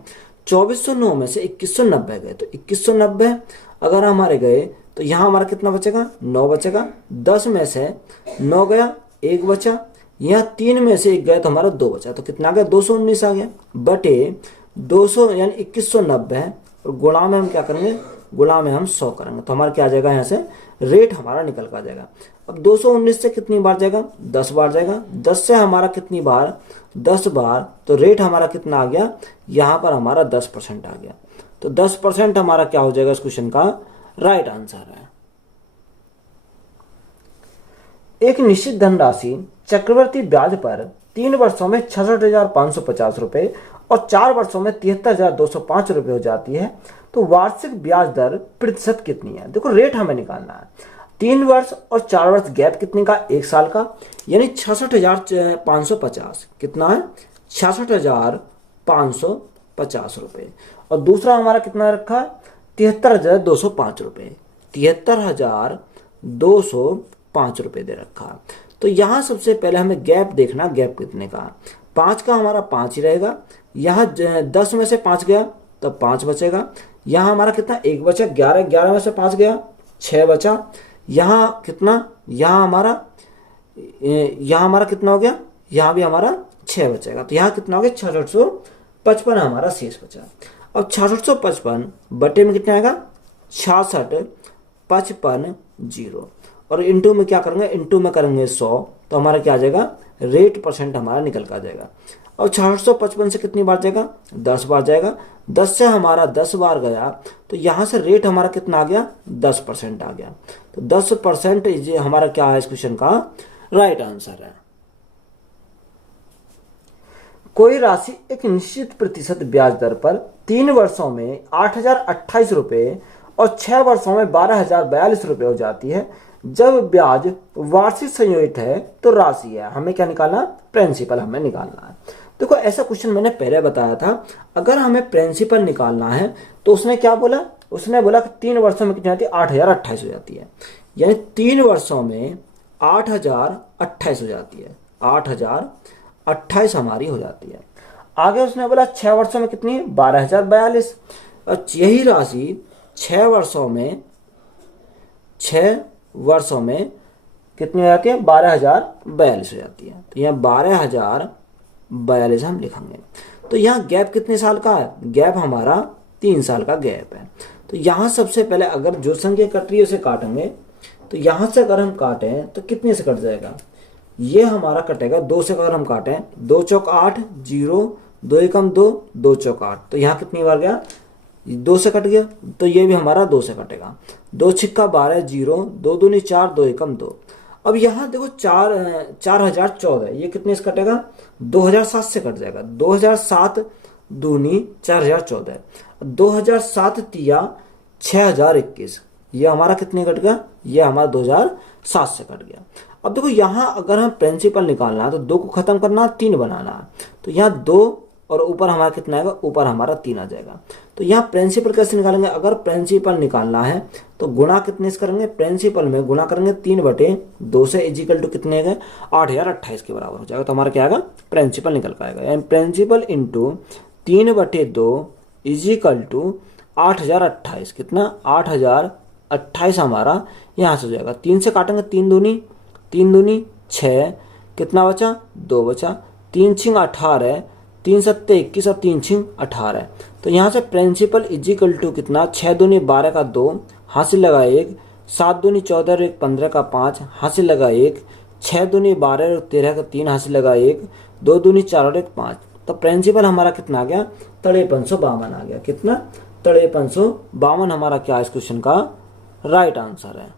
2,409 में से 2,190 गए, तो 2,190 अगर हमारे गए तो यहाँ हमारा कितना बचेगा, 9 बचेगा। 10 में से 9 गया, 1 बचा, यहाँ 3 में से 1 गया तो हमारा 2 बचा, तो कितना आ गया, 219 आ गया, बटे 200 यानी 2,190 है, और गुणा में हम क्या करेंगे, गुणा में हम 100 करेंगे, तो हमारा क्या आ जाएगा, यहाँ से रेट हमारा निकल कर आ जाएगा। अब 219 से कितनी बार जाएगा, 10 बार जाएगा। 10 से हमारा कितनी बार, 10 बार, तो रेट हमारा कितना आ गया, यहाँ पर हमारा 10% आ गया। तो 10% हमारा क्या हो जाएगा इस क्वेश्चन का राइट आंसर है। एक निश्चित धनराशि चक्रवर्ती ब्याज पर 3 वर्षों में 66,550 रुपये और 4 वर्षों में 73,205 रुपये हो जाती है, तो वार्षिक ब्याज दर प्रतिशत कितनी है। देखो रेट हमें निकालना है, 3 वर्ष और 4 वर्ष गैप कितने का, 1 साल का, यानी 66,550, कितना है, 66,550 रुपये। और दूसरा हमारा कितना रखा है, 73,205 रुपये, 73,205 रुपये दे रखा। तो यहाँ सबसे पहले हमें गैप देखना, गैप कितने का, 5 का हमारा 5 ही रहेगा। यहाँ 10 में से 5 गया तो 5 बचेगा। यहाँ हमारा कितना, 1 बचा, 11 में से 5 गया, 6 बचा। यहाँ कितना, यहाँ हमारा कितना हो गया, यहाँ भी हमारा 6 बचेगा, तो यहाँ कितना हो गया, 6655 हमारा शेष बचा। अब 6655 बटे में कितना आएगा, 6655 और इंटू में क्या करेंगे, इंटू में करेंगे 100, तो हमारा क्या आ जाएगा, रेट परसेंट हमारा निकल कर आ जाएगा। और 655 से कितनी बार जाएगा, 10 बार जाएगा। 10 से हमारा 10 बार गया, तो यहाँ से रेट हमारा कितना आ गया, 10% आ गया। तो 10% हमारा क्या है इस क्वेश्चन का राइट आंसर है। कोई राशि एक निश्चित प्रतिशत ब्याज दर पर 3 वर्षों में 8,028 रुपये और 6 वर्षों में 12,042 रुपये हो जाती है। जब ब्याज वार्षिक संयोजित है तो राशि है, हमें क्या निकालना, प्रिंसिपल हमें निकालना है। देखो ऐसा क्वेश्चन मैंने पहले बताया था, अगर हमें प्रिंसिपल निकालना है तो उसने क्या बोला, उसने बोला कि 3 वर्षों में कितनी आती है, 8,028 हो जाती है। यानी 3 वर्षों में 8,028 हो जाती है, 8,028 हमारी हो जाती है। आगे उसने बोला 6 वर्षों में कितनी, 12,042। और यही राशि 6 वर्षों में कितनी हो जाती है, 12,042 हो जाती है। तो यहाँ 12,042 हम लिखेंगे। तो यहाँ गैप कितने साल का है, गैप हमारा 3 साल का गैप है। तो यहाँ सबसे पहले अगर जो संख्या कट रही है उसे काटेंगे, तो यहाँ से अगर हम काटें तो कितने से कट जाएगा, ये हमारा कटेगा 2 से। अगर हम काटें 2 चौक 8, 0, 2 एकम 2, 2 चौक 8, तो यहाँ कितनी बार गया, 2 से कट गया। तो ये भी हमारा 2 से कटेगा। 2 छिक्का 12, 0, 2 दूनी 4, 2 एकम 2। अब यहाँ देखो 4,014, ये कितने से कटेगा, 2,007 से कट जाएगा। 2,007 दूनी 4,014, 2,007 तिया 6,021, ये हमारा कितने कट गया, ये हमारा 2,007 से कट गया। अब देखो यहाँ अगर हम प्रिंसिपल निकालना है तो 2 को खत्म करना, 3 बनाना है। तो यहाँ 2 और ऊपर हमारा कितना आएगा, ऊपर हमारा 3 आ जाएगा। तो यहाँ प्रिंसिपल कैसे निकालेंगे, अगर प्रिंसिपल निकालना है तो गुणा कितने से करेंगे, प्रिंसिपल में गुणा करेंगे 3/2 से, इजिकल टू कितने गए, 8,028 के बराबर हो जाएगा। तो हमारा क्या आएगा, प्रिंसिपल निकल पाएगा। यानी प्रिंसिपल इंटू 3/2 इजिकल टू 8,028, कितना, 8,028 हमारा यहाँ से हो जाएगा। 3 से काटेंगे, 3 दूनी 6, कितना बचा, 2 बचा। 3 छिंग 18, 3 सत्ते 21 और 3 छिंग 18। तो यहाँ से प्रिंसिपल इजिकल टू कितना, 6 दूनी 12 का 2, हासिल लगा 1, 7 दूनी 14 और 1 15 का 5, हासिल लगा 1, 6 दूनी 12 और 13 का 3, हासिल लगा 1, 2 दूनी 4 और 1 5। तो प्रिंसिपल हमारा कितना आ गया, 5352 आ गया। कितना, 5352 हमारा क्या इस क्वेश्चन का राइट आंसर है।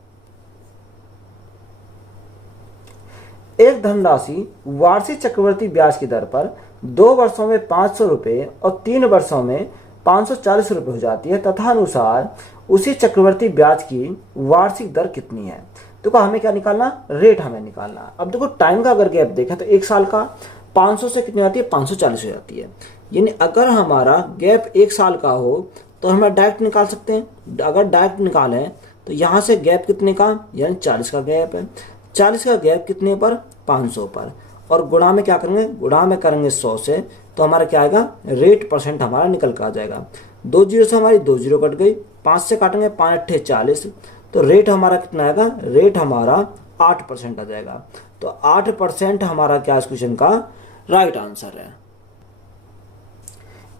एक धनराशि वार्षिक चक्रवर्ती ब्याज की दर पर 2 वर्षों में 500 रुपये और 3 वर्षों में 540 रुपये हो जाती है तथा अनुसार उसी चक्रवर्ती ब्याज की वार्षिक दर कितनी है। देखो हमें क्या निकालना, रेट हमें निकालना। अब देखो टाइम का अगर गैप देखें तो 1 साल का 500 से कितनी आती है, 540 हो जाती है। यानी अगर हमारा गैप 1 साल का हो तो हम डायरेक्ट निकाल सकते हैं। अगर डायरेक्ट निकालें तो यहाँ से गैप कितने का, यानी 40 का गैप है। 40 का गैप कितने पर, 500 पर, और गुणा में क्या करेंगे, गुणा में करेंगे 100 से। तो हमारा क्या आएगा, रेट परसेंट हमारा निकल कर आ जाएगा। 2 जीरो से हमारी 2 जीरो कट गई, 5 से काटेंगे 5 अट्ठे 40, तो रेट हमारा कितना आएगा, रेट हमारा 8% आ जाएगा। तो 8% हमारा क्या इस क्वेश्चन का राइट आंसर है।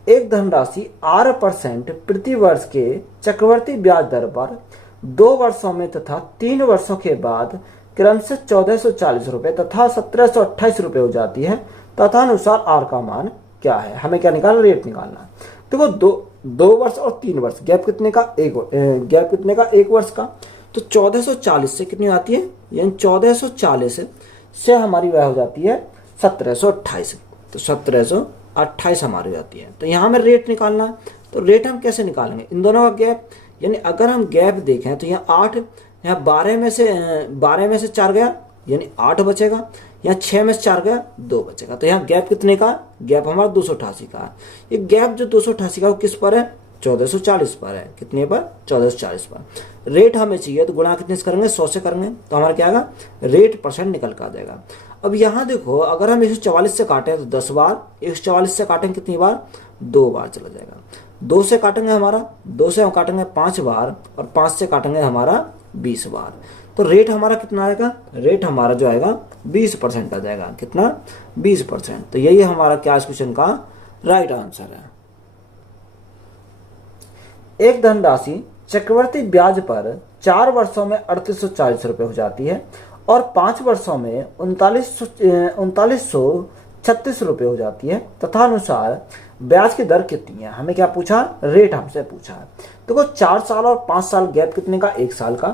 एक धनराशि 8% प्रति वर्ष के चक्रवर्ती ब्याज दर पर 2 वर्षों में तथा 3 वर्षों के बाद क्रमशः 1,440 रुपये तथा 1,728 रुपये हो जाती है तथा अनुसार आर का मान क्या है। हमें क्या निकालना, रेट निकालना है। देखो 2 वर्ष और 3 वर्ष, गैप कितने का, गैप कितने का, 1 वर्ष का। तो 1,440 से कितनी आती है, यानी 1,440 से हमारी वह हो जाती है 1,728। तो 1,728 हमारी हो जाती है। तो यहाँ हमें रेट निकालना है। तो रेट हम कैसे निकालेंगे, इन दोनों का गैप, यानी अगर हम गैप देखें तो यहाँ 8, यहाँ 12 में से 4 गया यानी 8 बचेगा, यहाँ 6 में से 4 गया 2 बचेगा। तो यहाँ गैप कितने का, गैप हमारा 288 का है। ये गैप जो 288 का वो किस पर है, 1,440 पर है। कितने पर, 1,440 पर। रेट हमें चाहिए तो गुणा कितने से करेंगे, 100 से करेंगे, तो हमारा क्या आएगा, रेट परसेंट निकल कर आ जाएगा। अब यहाँ देखो अगर हम 144 से काटें तो 10 बार, 144 से काटेंगे कितनी बार, 2 बार चला जाएगा। 2 से काटेंगे हमारा, 2 से हम काटेंगे 5 बार और 5 से काटेंगे हमारा 20 बार। तो रेट हमारा कितना आएगा, रेट हमारा जो आएगा 20% आ जाएगा। कितना, 20%। तो यही हमारा क्या इस क्वेश्चन का राइट आंसर है। एक धनराशि चक्रवर्ती ब्याज पर 4 वर्षों में 3,840 रुपये हो जाती है और 5 वर्षों में 3,936 रुपये हो जाती है तथा अनुसार ब्याज की दर कितनी है। हमें क्या पूछा, रेट हमसे पूछा है। देखो 4 साल और 5 साल गैप कितने का, 1 साल का।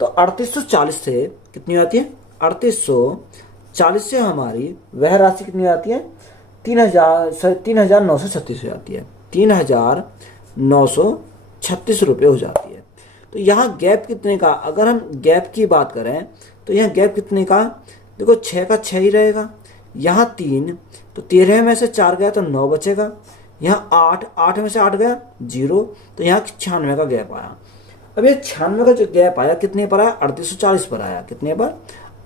तो 3,840 से कितनी आती है, 3,840 से हमारी वह राशि कितनी आती है, 3,936 हो जाती है, 3,936 रुपये हो जाती है। तो यहाँ गैप कितने का, अगर हम गैप की बात करें तो यहाँ गैप कितने का, देखो 6 का 6 ही रहेगा, यहाँ 3, तो 13 में से 4 गया तो 9 बचेगा, यहाँ 8, 8 में से 8 गया 0, तो यहाँ 96 का गैप आया। अब ये 96 का जो गैप आया कितने पर आया, 3840 पर आया, कितने पर,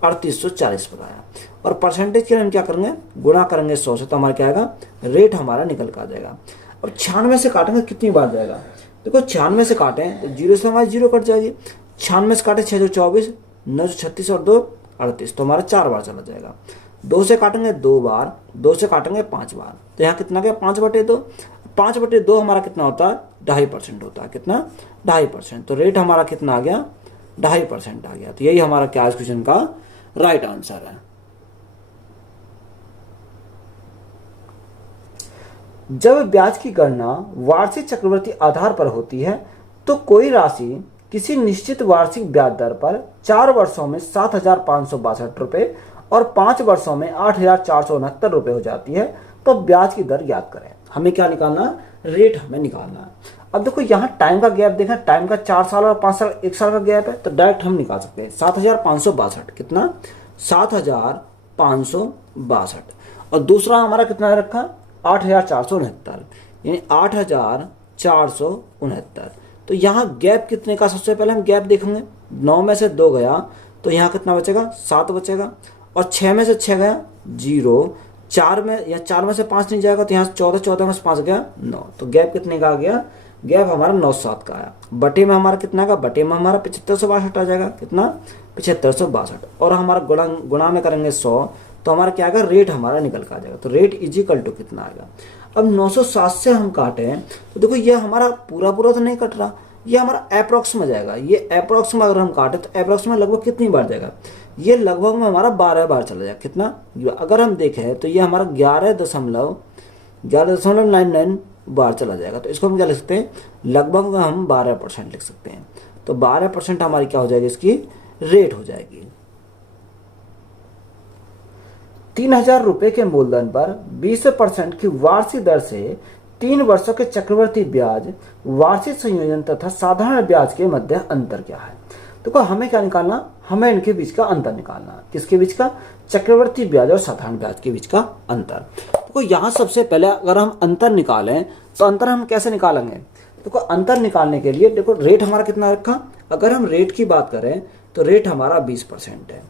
3840 पर आया। और परसेंटेज के लिए हम क्या करेंगे, गुणा करेंगे 100 से, तो हमारा क्या आएगा, रेट हमारा निकल कर आ जाएगा। और 96 से काटेंगे कितनी बार जाएगा, देखो 96 से काटें तो 0 से हमारी 0 कट जाएगी, 96 से काटे 6 जो 24, 9 जो 36 और 2 38, तो हमारा 4 बार चला जाएगा। 2 से काटेंगे 2 बार, 2 से काटेंगे 5 बार, तो यहाँ कितना गया 5/2, 5/2 हमारा कितना होता है, 2.5% होता है, कितना 2.5%। तो रेट हमारा कितना आ गया, 2.5% आ गया। तो यही हमारा क्या इस क्वेश्चन का राइट आंसर है। जब ब्याज की गणना वार्षिक चक्रवृद्धि आधार पर होती है तो कोई राशि किसी निश्चित वार्षिक ब्याज दर पर 4 वर्षों में 7,562 रुपये और 5 वर्षों में 8,469 रुपये हो जाती है, तो ब्याज की दर याद करें। हमें क्या निकालना, रेट हमें निकालना है। अब देखो यहाँ टाइम का गैप देखा, टाइम का 4 साल और 5 साल 1 साल का गैप है, तो डायरेक्ट हम निकाल सकते हैं 7,562, कितना 7,562, और दूसरा हमारा कितना रखा 8,469, यानी 8,469। तो यहाँ गैप कितने का, सबसे पहले हम गैप देखेंगे, 9 में से 2 गया तो यहाँ कितना बचेगा 7 बचेगा, और 6 में से 6 गया 0, 4 में या 4 में से 5 नहीं जाएगा तो यहाँ 14, 14 में से 5 गया 9, तो गैप कितने का आ गया, गैप हमारा 9,7 का आया। बटे में हमारा कितना का, बटे में हमारा 7562 आ जाएगा, कितना 7562, और हमारा गुणा में करेंगे 100, तो हमारा क्या आएगा, रेट हमारा निकल कर आ जाएगा। तो रेट इजिकल टू कितना आएगा। अब 907 से हम काटें तो देखो ये हमारा पूरा तो नहीं कट रहा, ये हमारा अप्रोक्स में जाएगा, ये अप्रोक्स में अगर हम काटे तो अप्रोक्स में लगभग कितनी बार जाएगा, ये लगभग में हमारा 12 बार चला जाएगा, कितना, अगर हम देखें तो ये हमारा 11.99 बार चला जाएगा। तो इसको हम क्या लिख सकते हैं, लगभग में हम 12% लिख सकते हैं। तो 12% हमारी क्या हो जाएगी, इसकी रेट हो जाएगी। 3,000 रुपये के मूलधन पर 20% की वार्षिक दर से 3 वर्षों के चक्रवृद्धि ब्याज, वार्षिक संयोजन तथा साधारण ब्याज के मध्य अंतर क्या है। देखो हमें क्या निकालना, हमें इनके बीच का अंतर निकालना, किसके बीच का, चक्रवृद्धि ब्याज और साधारण ब्याज के बीच का अंतर। देखो यहाँ सबसे पहले अगर हम अंतर निकालें तो अंतर हम कैसे निकालेंगे, देखो अंतर निकालने के लिए देखो रेट हमारा कितना रखा, अगर हम रेट की बात करें तो रेट हमारा 20% है,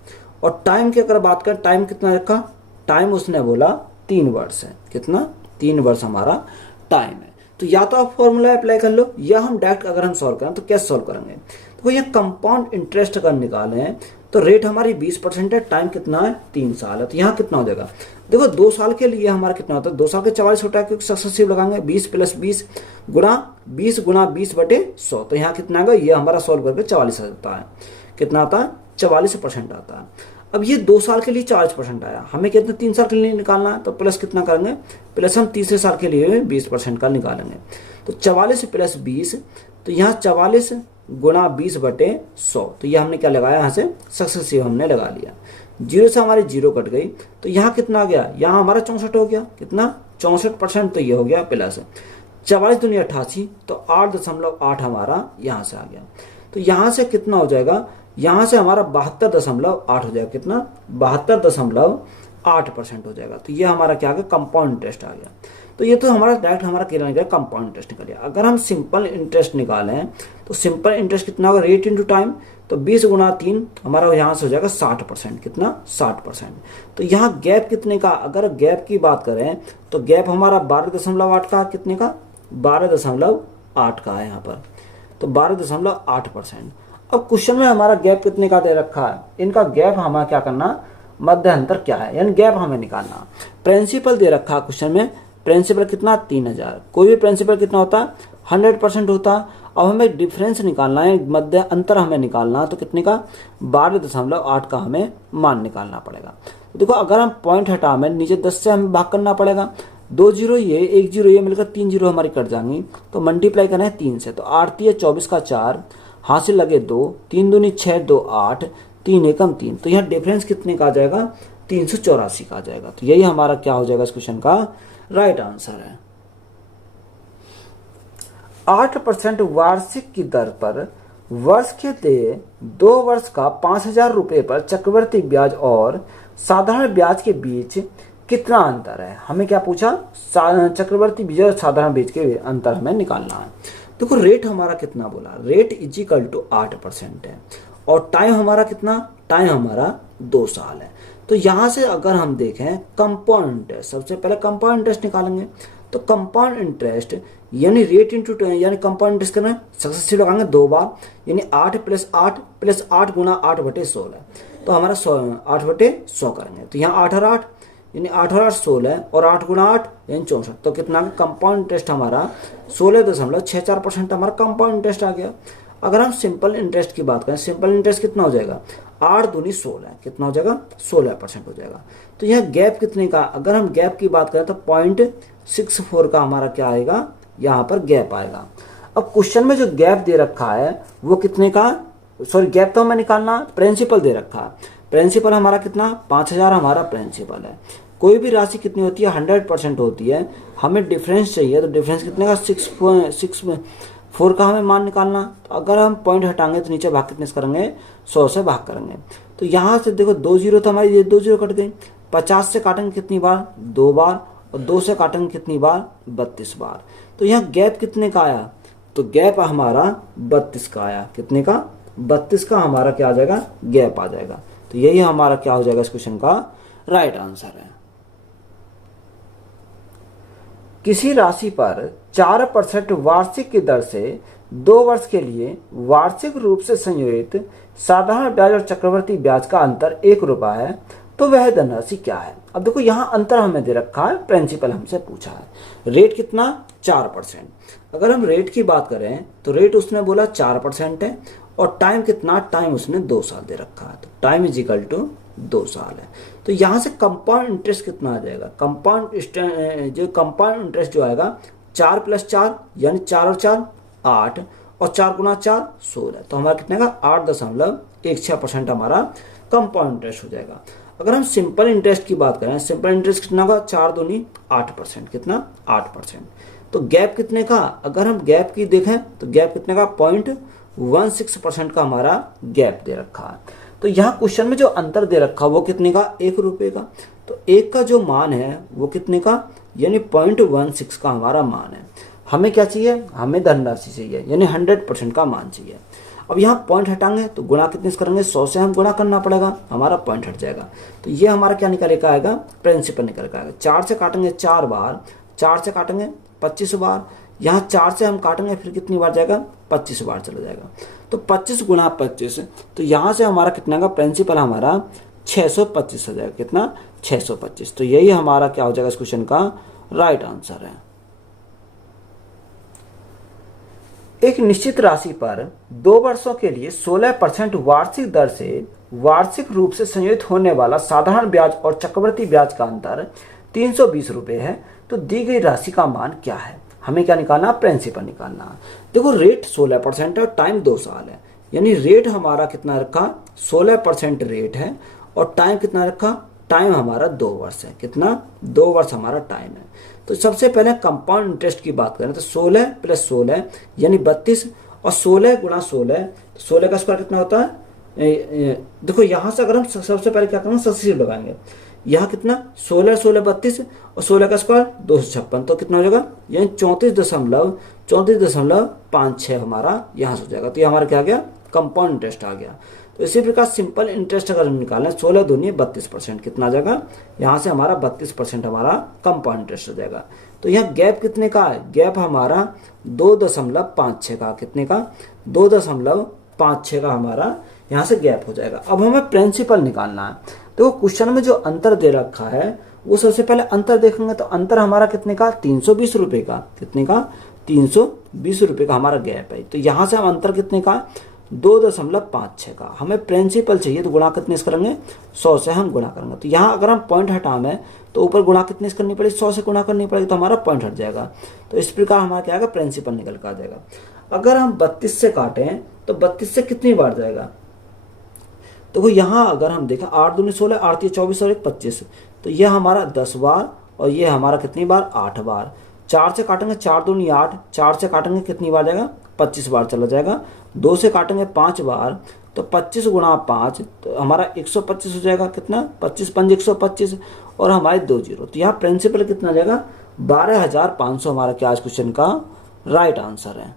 और टाइम की अगर बात करें टाइम कितना रखा, टाइम उसने बोला 3 वर्ष है, कितना 3 वर्ष हमारा टाइम है। तो या तो आप फॉर्मूला अप्लाई कर लो, या हम डायरेक्ट अगर हम सॉल्व करें तो कैसे सॉल्व करेंगे, तो ये कंपाउंड इंटरेस्ट अगर निकालें तो रेट हमारी 20% है, टाइम कितना है 3 साल है, तो यहाँ कितना हो जाएगा, देखो 2 साल के लिए हमारा कितना होता है, 2 साल के 44 होता है, क्योंकि सक्सेसिव लगाएंगे 20 + 20 गुणा 20/100, तो यहाँ कितना आएगा, ये हमारा सॉल्व करके 44 आता है, कितना आता है 44% आता है। अब ये 2 साल के लिए 40% आया, हमें कितना 3 साल के लिए निकालना है, तो प्लस कितना करेंगे, प्लस हम तीसरे साल के लिए 20% का निकालेंगे, तो 44 + 20, तो यहाँ 44 गुणा 20/100, तो ये हमने क्या लगाया, यहाँ से सक्सेसिव हमने लगा लिया, 0 से हमारी 0 कट गई, तो यहाँ कितना आ गया, यहाँ हमारा 64 हो गया, कितना 64%, तो ये हो गया प्लस 44 दूनी 88, तो 8.8 हमारा यहाँ से आ गया। तो यहाँ से कितना हो जाएगा, यहाँ से हमारा 72.8 हो जाएगा, कितना 72.8% हो जाएगा। तो ये हमारा क्या आ गया, कंपाउंड इंटरेस्ट आ गया। तो ये तो हमारा डायरेक्ट हमारा क्या निकला, कंपाउंड इंटरेस्ट निकल गया। अगर हम सिंपल इंटरेस्ट निकालें तो सिंपल इंटरेस्ट कितना होगा, रेट इंटू टाइम, तो 20 × 3 हमारा यहाँ से हो जाएगा 60%, कितना 60%। तो यहाँ गैप कितने का, अगर गैप की बात करें तो गैप हमारा 12.8 का, कितने का 12.8 का है यहाँ पर, तो 12.8%। अब क्वेश्चन में हमारा गैप कितने का दे रखा है, इनका गैप हमें क्या करना, मध्य अंतर क्या है, यानी गैप हमें निकालना। प्रिंसिपल दे रखा है क्वेश्चन में, प्रिंसिपल कितना 3,000, कोई भी प्रिंसिपल कितना होता है 100% होता। अब हमें डिफरेंस निकालना है, मध्य अंतर हमें निकालना, तो कितने का 12.8 का हमें मान निकालना पड़ेगा। तो देखो अगर हम पॉइंट हटा, हमें नीचे 10 से हमें भाग करना पड़ेगा, 2 0 ये 1 0 ये मिलकर 3 0 हमारी कट जाएंगी, तो मल्टीप्लाई करना है 3 से, तो 8 × 24 का 4, हासिल लगे 2, 3 दूनी 6, 2 8, 3 एकम 3, तो यहाँ डिफरेंस कितने का आ जाएगा, 384 का आ जाएगा। तो यही हमारा क्या हो जाएगा इस क्वेश्चन का राइट आंसर है। 8% वार्षिक की दर पर वर्ष के लिए 2 वर्ष का 5,000 रुपये पर चक्रवृद्धि ब्याज और साधारण ब्याज के बीच कितना अंतर है। हमें क्या पूछा, चक्रवृद्धि ब्याज और साधारण ब्याज के अंतर हमें निकालना है। देखो रेट हमारा कितना बोला, रेट इजिकल टू 8% है और टाइम हमारा कितना, टाइम हमारा 2 साल है। तो यहाँ से अगर हम देखें कंपाउंड इंटरेस्ट, सबसे पहले कंपाउंड इंटरेस्ट निकालेंगे। तो कंपाउंड इंटरेस्ट यानी रेट इंटू यानी कंपाउंड इंटरेस्ट करना सक्सेसिव लगाएंगे 2 बार, यानी 8 + 8 गुना 8/16, तो हमारा 8/100 करेंगे। तो यहाँ 8 और 8 यानी 8 और 8 16 और 8 गुना 8 यानी 64। तो कितना कंपाउंड इंटरेस्ट हमारा 16.64% हमारा कंपाउंड इंटरेस्ट आ गया। अगर हम सिंपल इंटरेस्ट की बात करें, सिंपल इंटरेस्ट कितना हो जाएगा, 8 दूनी 16, कितना हो जाएगा 16% हो जाएगा। तो यह गैप कितने का, अगर हम गैप की बात करें तो 0.64 का हमारा क्या आएगा, यहाँ पर गैप आएगा। अब क्वेश्चन में जो गैप दे रखा है वो कितने का, सॉरी गैप तो हमें निकालना, प्रिंसिपल दे रखा है। प्रिंसिपल हमारा कितना 5,000 हमारा प्रिंसिपल है। कोई भी राशि कितनी होती है 100% होती है, हमें डिफरेंस चाहिए। तो डिफरेंस कितने का 6.64 का हमें मान निकालना। तो अगर हम पॉइंट हटाएंगे तो नीचे भाग कितने से करेंगे, 100 से भाग करेंगे। तो यहाँ से देखो 2 जीरो तो हमारी ये 2 जीरो कट गई। 50 से काटेंगे कितनी बार, 2 बार, और 2 से काटेंगे कितनी बार, 32 बार। तो यहाँ गैप कितने का आया, तो गैप हमारा 32 का आया। कितने का, 32 का हमारा क्या आ जाएगा, गैप आ जाएगा। तो यही हमारा क्या हो जाएगा इस क्वेश्चन का राइट आंसर है। किसी राशि पर 4% वार्षिक की दर से 2 वर्ष के लिए वार्षिक रूप से संयोजित साधारण ब्याज और चक्रवृद्धि ब्याज का अंतर 1 रुपया है, तो वह धनराशि क्या है। अब देखो यहाँ अंतर हमें दे रखा है, प्रिंसिपल हमसे पूछा है। रेट कितना 4%। अगर हम रेट की बात करें तो रेट उसने बोला 4% है और टाइम कितना, टाइम उसने 2 साल दे रखा है। तो टाइम इजिकल टू 2 साल है। तो यहाँ से कंपाउंड इंटरेस्ट कितना आ जाएगा, कंपाउंड इंटरेस्ट जो आएगा 4 + 4 यानी 4 और 4 8 और 4 गुना 4 16। तो हमारा कितने का 8.16% हमारा कंपाउंड इंटरेस्ट हो जाएगा। अगर हम सिंपल इंटरेस्ट की बात करें, सिंपल इंटरेस्ट कितना होगा 4 दूनी 8%, कितना 8%। तो गैप कितने का, अगर हम गैप की देखें तो गैप कितने का 0.16% का हमारा गैप दे रखा है। तो यहाँ क्वेश्चन में जो अंतर दे रखा वो कितने का, 1 रुपये का। तो 1 का जो मान है वो कितने का, यानी 0.16 का हमारा मान है। हमें क्या चाहिए, हमें धनराशि चाहिए, यानी 100% का मान चाहिए। अब यहाँ पॉइंट हटाएंगे तो गुणा कितने से करेंगे, 100 से हम गुणा करना पड़ेगा, हमारा पॉइंट हट जाएगा। तो ये हमारा क्या निकल के आएगा, प्रिंसिपल निकल के आएगा। 4 से काटेंगे 4 बार, 4 से काटेंगे 25 बार, यहाँ 4 से हम काटेंगे फिर कितनी बार जाएगा, 25 बार चला जाएगा। तो 25 गुणा 25, तो यहाँ से हमारा कितना का प्रिंसिपल हमारा 625 हो जाएगा। कितना 625। तो यही हमारा क्या हो जाएगा इस क्वेश्चन का राइट आंसर है। एक निश्चित राशि पर 2 वर्षों के लिए 16% वार्षिक दर से वार्षिक रूप से संयोजित होने वाला साधारण ब्याज और चक्रवृद्धि ब्याज का अंतर 320 रुपये है, तो दी गई राशि का मान क्या है। हमें क्या निकालना, प्रिंसिपल निकालना। देखो रेट 16% है और टाइम 2 साल है, यानी रेट हमारा कितना रखा 16% रेट है और टाइम कितना रखा, टाइम हमारा 2 वर्ष है। कितना 2 वर्ष हमारा टाइम है। तो सबसे पहले कंपाउंड इंटरेस्ट की बात करें तो 16 + 16 यानी 32 और 16 गुणा 16, 16 का स्क्वायर कितना होता है। देखो यहाँ से अगर हम सबसे पहले क्या करेंगे, सक्सेसिव लगाएंगे। यहाँ कितना 16 16 32 और 16 का स्क्वायर 256, तो कितना हो जाएगा, यानी 34.56 हमारा यहाँ से हो जाएगा। तो ये हमारा क्या आ गया, कंपाउंड इंटरेस्ट आ गया। तो इसी प्रकार सिंपल इंटरेस्ट अगर हम निकालें 16 दूनी 32%, कितना आ जाएगा, यहाँ से हमारा 32% हमारा कंपाउंड इंटरेस्ट हो जाएगा। तो यहाँ गैप कितने का है, गैप हमारा 2.56 का, कितने का 2.56 का हमारा यहाँ से गैप हो जाएगा। अब हमें प्रिंसिपल निकालना है। तो क्वेश्चन में जो अंतर दे रखा है वो सबसे पहले अंतर देखेंगे। तो अंतर हमारा कितने का 320 रुपये का, कितने का 320 रुपये का हमारा गैप है। तो यहाँ से हम अंतर कितने का 2.56 का, हमें प्रिंसिपल चाहिए तो गुणा कितने से करेंगे, 100 से हम गुणा करेंगे। तो यहाँ अगर हम पॉइंट हटाएं तो ऊपर गुणा कितने से करनी पड़ेगी, 100 से गुणा करनी पड़ेगी, तो हमारा पॉइंट हट जाएगा। तो इस प्रकार हमारा क्या आएगा, प्रिंसिपल निकल कर आ जाएगा। अगर हम 32 से काटें तो 32 से कितनी बार जाएगा, देखो यहाँ अगर हम देखें 8 दूनी 16, 8 24 और 1 25, तो यह हमारा 10 बार और ये हमारा कितनी बार 8 बार। 4 से काटेंगे 4 दूनी 8, 4 से काटेंगे कितनी बार जाएगा 25 बार चला जाएगा। 2 से काटेंगे 5 बार, तो 25 गुणा 5 तो हमारा 125 हो जाएगा। कितना 25 5 125 और हमारे 2 जीरो, तो यहाँ प्रिंसिपल कितना जाएगा 12,500 हमारा क्या इस क्वेश्चन का राइट आंसर है।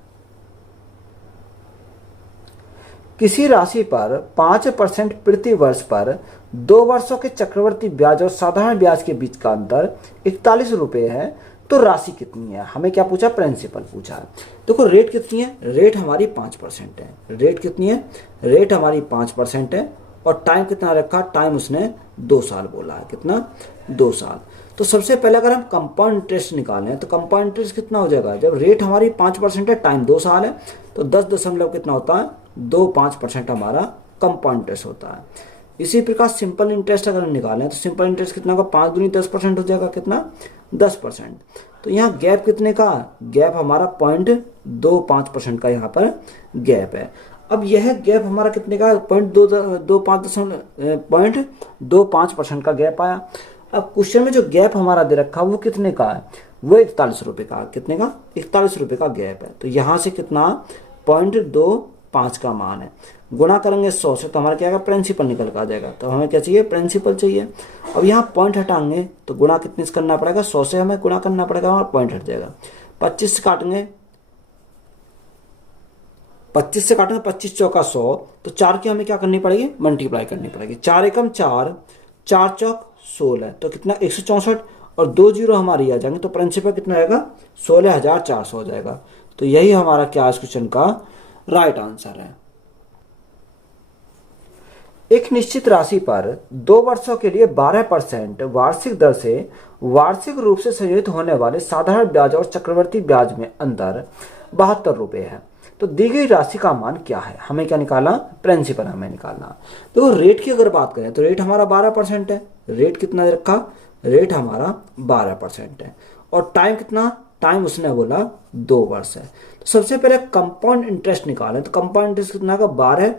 किसी राशि पर 5% प्रति वर्ष पर 2 वर्षों के चक्रवर्ती ब्याज और साधारण ब्याज के बीच का अंतर 41 रुपये है, तो राशि कितनी है। हमें क्या पूछा, प्रिंसिपल पूछा है। देखो रेट कितनी है, रेट हमारी 5% है। रेट कितनी है, रेट हमारी 5% है। और टाइम कितना रखा, टाइम उसने 2 साल बोला है। कितना 2 साल। तो सबसे पहले अगर हम कंपाउंड इंटरेस्ट निकालें तो कंपाउंड इंटरेस्ट कितना हो जाएगा, जब रेट हमारी 5% है, टाइम 2 साल है, तो 10 दशमलव कितना होता है 25% हमारा कंपाउंड इंटरेस्ट होता है। इसी प्रकार सिंपल इंटरेस्ट अगर हम निकालें तो सिंपल इंटरेस्ट कितना होगा 5 दूनी 10% हो जाएगा। कितना 10%। तो यहाँ गैप कितने का, गैप हमारा 0.25% का यहाँ पर गैप है। अब यह गैप हमारा कितने का 0.25% का गैप आया। अब क्वेश्चन में जो गैप हमारा दे रखा वो कितने का है, वो 41 रुपये का। कितने का 41 रुपये का गैप है। तो यहाँ से कितना 0.25 का मान है, गुणा करेंगे 100 से तो हमारा क्या आएगा प्रिंसिपल निकल कर आ जाएगा। तो हमें क्या चाहिए, प्रिंसिपल चाहिए। अब यहाँ पॉइंट हटाएंगे तो गुणा कितने से करना पड़ेगा, 100 से हमें गुणा करना पड़ेगा और पॉइंट हट जाएगा। 25 से काटेंगे, 25 से काटेंगे 25 चौका 100, तो 4 की हमें क्या करनी पड़ेगी, मल्टीप्लाई करनी पड़ेगी। 4 एकम 4, 4 चौक 16, तो कितना 164 और 2 जीरो हमारी आ जाएंगे, तो प्रिंसिपल कितना आएगा 16,400 हो जाएगा। तो यही हमारा क्या इस क्वेश्चन का राइट आंसर है। एक निश्चित राशि पर 2 वर्षों के लिए 12% वार्षिक दर से वार्षिक रूप से संयोजित होने वाले साधारण ब्याज और चक्रवर्ती ब्याज में अंतर 72 रुपये है, तो दी गई राशि का मान क्या है। हमें क्या निकालना, प्रिंसिपल हमें निकालना। तो रेट की अगर बात करें तो रेट हमारा 12% है। रेट कितना रखा, रेट हमारा 12% है। और टाइम कितना, टाइम उसने बोला 2 वर्ष है। तो सबसे पहले कंपाउंड इंटरेस्ट निकालें, तो कंपाउंड इंटरेस्ट कितना होगा 12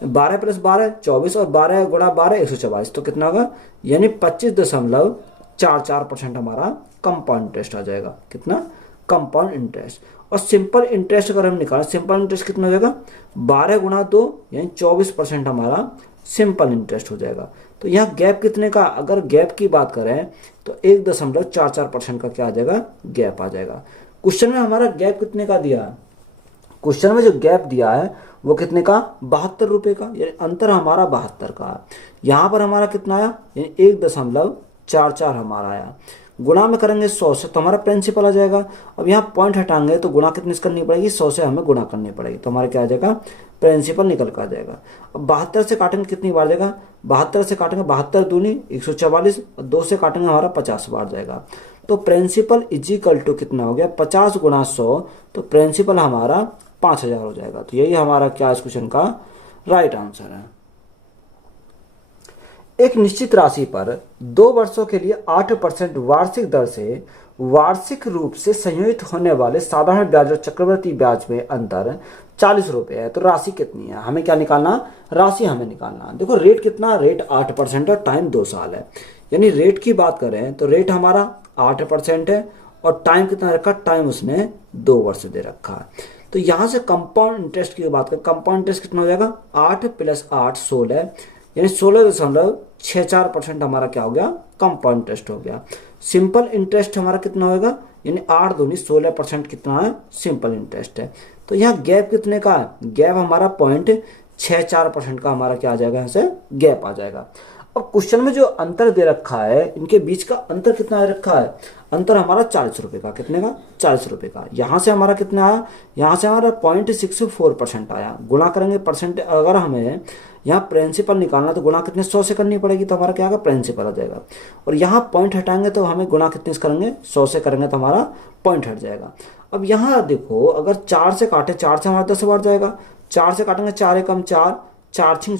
+ 12 24 और 12 गुणा 12 144, तो कितना होगा यानी 25.44% हमारा कंपाउंड इंटरेस्ट आ जाएगा। कितना कंपाउंड इंटरेस्ट। और सिंपल इंटरेस्ट अगर हम निकालें, सिंपल इंटरेस्ट कितना हो जाएगा 12 गुणा 2 यानी 24% हमारा सिंपल इंटरेस्ट हो जाएगा। तो यहाँ गैप कितने का, अगर गैप की बात करें तो 1.44% का क्या आ जाएगा, गैप आ जाएगा। क्वेश्चन में हमारा गैप कितने का दिया है, क्वेश्चन में जो गैप दिया है वो कितने का 72 रुपये का, यानी अंतर हमारा 72 का है। यहाँ पर हमारा कितना आया, यानी 1.44 हमारा आया। गुणा में करेंगे 100 से तो हमारा प्रिंसिपल आ जाएगा। अब यहाँ पॉइंट हटाएंगे तो गुणा कितने से करनी पड़ेगी, 100 से हमें गुणा करनी पड़ेगी, तो हमारा क्या आ जाएगा प्रिंसिपल निकल कर आ जाएगा। अब 72 से काटेंगे कितनी बार जाएगा, 72 से काटेंगे 72 दूनी 144 और 2 से काटेंगे हमारा 50 बार जाएगा। तो प्रिंसिपल इजिकल टू कितना हो गया 50 गुणा 100, तो प्रिंसिपल हमारा 5000 हो जाएगा। तो यही हमारा क्या इस क्वेश्चन का राइट आंसर है। एक निश्चित राशि पर 2 वर्षों के लिए 8% वार्षिक दर से वार्षिक रूप से संयोजित होने वाले साधारण ब्याज और चक्रवर्ती ब्याज में अंतर 40 रुपये है, तो राशि कितनी है। हमें क्या निकालना, राशि हमें निकालना। देखो रेट कितना, रेट 8% और टाइम 2 साल है। यानी रेट की बात करें तो रेट हमारा 8% है और टाइम कितना रखा, टाइम उसने 2 वर्ष दे रखा है। तो यहाँ से कंपाउंड इंटरेस्ट की बात करें, कंपाउंड इंटरेस्ट कितना हो जाएगा 8 + 8 16, यानी 16.64% हमारा क्या हो गया कंपाउंड इंटरेस्ट हो गया। सिंपल इंटरेस्ट हमारा कितना होगा, यानी 8 दूनी 16% कितना है सिंपल इंटरेस्ट है। तो यहाँ गैप कितने का है, गैप हमारा 0.64% का हमारा क्या आ जाएगा, यहाँ से गैप आ जाएगा। अब क्वेश्चन में जो अंतर दे रखा है, इनके बीच का अंतर कितना दे रखा है, अंतर हमारा 40 रुपये का। कितने का 40 रुपये का। यहाँ से हमारा कितना आया, यहाँ से हमारा 0.64% आया। गुणा करेंगे परसेंट, अगर हमें यहाँ प्रिंसिपल निकालना तो गुणा कितने 100 से करनी पड़ेगी, तो हमारा क्या आएगा प्रिंसिपल आ जाएगा। और यहाँ पॉइंट हटाएंगे तो हमें गुणा कितने से करेंगे 100 से करेंगे तो हमारा पॉइंट हट जाएगा। अब यहाँ देखो अगर 4 से काटे, 4 से हमारा 10 बार जाएगा। 4 से काटेंगे 4 एकम 4, 4 छिंग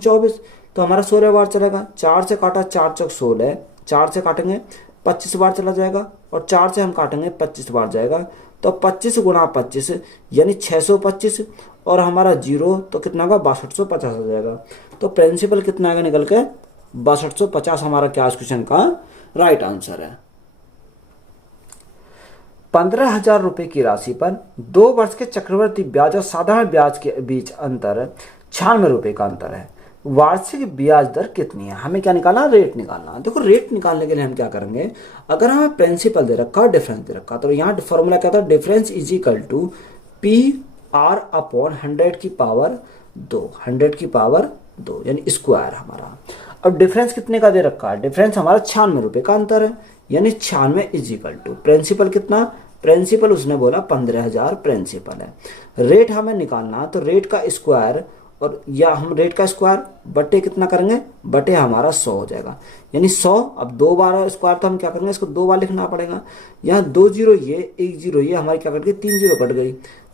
24, तो हमारा 16 बार चलेगा। 4 से काटा 4 चौक 16, 4 से काटेंगे 25 बार चला जाएगा और 4 से हम काटेंगे 25 बार जाएगा। तो 25 गुणा 25 यानी 625 और हमारा जीरो तो कितना होगा 6250 हो जाएगा। तो प्रिंसिपल कितना आएगा निकल के 6250 हमारा क्या इस क्वेश्चन का राइट आंसर है। 15,000 रुपए की राशि पर 2 वर्ष के चक्रवृद्धि ब्याज और साधारण ब्याज के बीच अंतर 96 रुपए का अंतर है। वार्षिक ब्याज दर कितनी है? हमें क्या निकालना? रेट निकालना। देखो रेट निकालने के लिए हम क्या करेंगे, अगर हमें प्रिंसिपल दे रखा और डिफरेंस दे रखा तो यहाँ फॉर्मूला क्या था, difference is equal to P R upon 100 की पावर 2, 100 की पावर 2 यानी स्क्वायर हमारा। अब डिफरेंस कितने का दे रखा है, डिफरेंस हमारा 96 रुपए का अंतर है, यानी 96 इज इक्वल टू प्रिंसिपल कितना, प्रिंसिपल उसने बोला 15,000 प्रिंसिपल है। रेट हमें निकालना तो रेट का स्क्वायर, और या हम रेट का स्क्वायर बटे कितना करेंगे, बटे हमारा 100 हो जाएगा, यानी 100। अब 2 बार स्क्वायर तो हम क्या करेंगे, इसको 2 बार लिखना पड़ेगा। यहाँ 2 जीरो ये 1 जीरो ये हमारी क्या कट गई, 3 जीरो कट गई।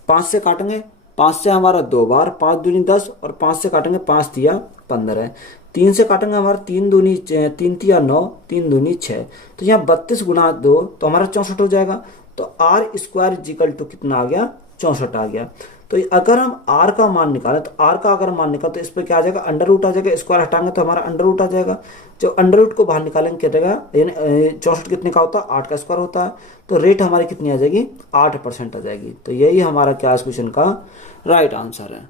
5 से काटेंगे, 5 से हमारा 2 बार, 5 दूनी 10 और 5 से काटेंगे 5 तिया 15। 3 से काटेंगे हमारा 3 दूनी 3 तिया 9, 3 दूनी 6, तो यहाँ 32 गुणा 2 तो हमारा 64 हो जाएगा। तो आर स्क्वायर इजिकल टू कितना आ गया, 64 आ गया। तो अगर हम आर का मान निकालें तो आर का अगर मान निकालें तो इस पर क्या आ जाएगा, अंडर रूट आ जाएगा, स्क्वायर हटाएंगे तो हमारा अंडर रूट आ जाएगा। जो अंडर रूट को बाहर निकालेंगे क्या जाएगा, यानी 64 कितने का होता है, 8 का स्क्वायर होता है। तो रेट हमारी कितनी आ जाएगी, 8% आ जाएगी। तो यही हमारा क्या इस क्वेश्चन का राइट आंसर है।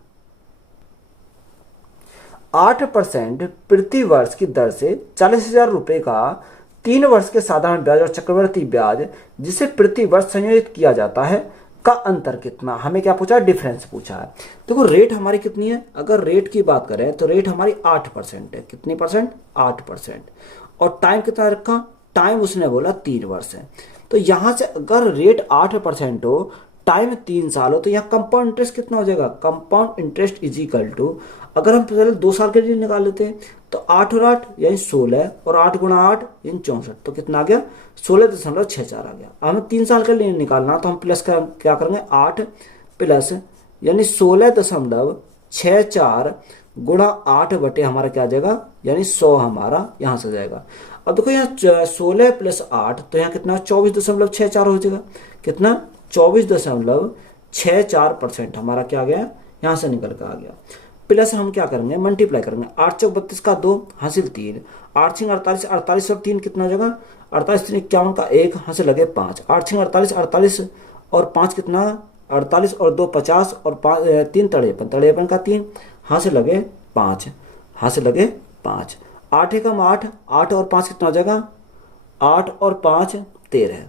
8% प्रति वर्ष की दर से 40,000 रुपए का 3 वर्ष के साधारण ब्याज और चक्रवर्ती ब्याज जिसे प्रति वर्ष संयोजित किया जाता है का अंतर कितना, हमें क्या पूछा, डिफरेंस पूछा है। देखो रेट हमारी कितनी है, अगर रेट की बात करें तो रेट हमारी 8% है। कितनी परसेंट, 8%। और टाइम कितना रखा, टाइम उसने बोला 3 वर्ष है। तो यहां से अगर रेट 8% हो, टाइम 3 साल हो, तो यहाँ कंपाउंड इंटरेस्ट कितना हो जाएगा, compound interest is equal to, अगर हम पहले 2 साल के लिए निकाल लेते हैं तो 8 और 8 यानी 16 और 8 गुणा 8 यानी 64, तो कितना आ गया, 16.64 आ गया। हमें 3 साल के लिए निकालना तो हम प्लस का क्या करेंगे, 8 प्लस यानी 16.64 गुणा 8 बटे हमारा क्या आ जाएगा, यानी 100 हमारा यहाँ से जाएगा। अब देखो यहाँ 16 प्लस 8 तो यहाँ कितना 24.64 हो जाएगा, कितना 24.64% हमारा क्या आ गया, यहाँ से निकल कर आ गया। प्लस हम क्या करेंगे, मल्टीप्लाई करेंगे, 8 चौक 32 का 2 हासिल 3, 8 छिंग 48, 48 और 3 कितना हो जाएगा, 48 3 51 का 1 हासिल लगे 5, 8 छिंग 48, 48 और 5 कितना 48 और 2 50 और 3 53, 53 का 3 हासिल लगे 5, हासिल लगे 5, 8 एकम 8, 8 और 5 कितना हो जाएगा, 8 और 5 13।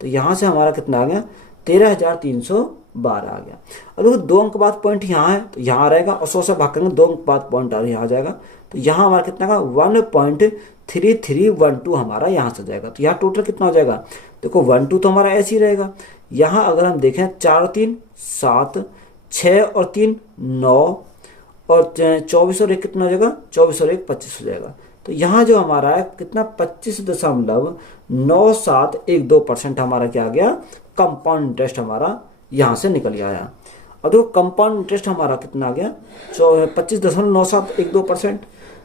तो यहाँ से हमारा कितना आ गया, 13,312 आ गया। अब देखो 2 अंक बाद पॉइंट यहाँ है तो यहाँ रहेगा, और 100 से भाग करेंगे 2 अंक बाद पॉइंट यहाँ आ जाएगा, तो यहाँ हमारा कितना का 1.3312 हमारा यहाँ से जाएगा। तो यहाँ टोटल कितना हो जाएगा, देखो 12 तो हमारा ऐसे ही रहेगा। यहाँ अगर हम देखें 4 और 3 7, 6 और 3 9 और 24 और 1 कितना हो जाएगा, 24 और 1 25 हो जाएगा। तो यहाँ जो हमारा है कितना 25.9712% हमारा क्या आ गया, कंपाउंड इंटरेस्ट हमारा यहाँ से निकल आया। अब देखो कंपाउंड इंटरेस्ट हमारा कितना आ गया, 25.9712%।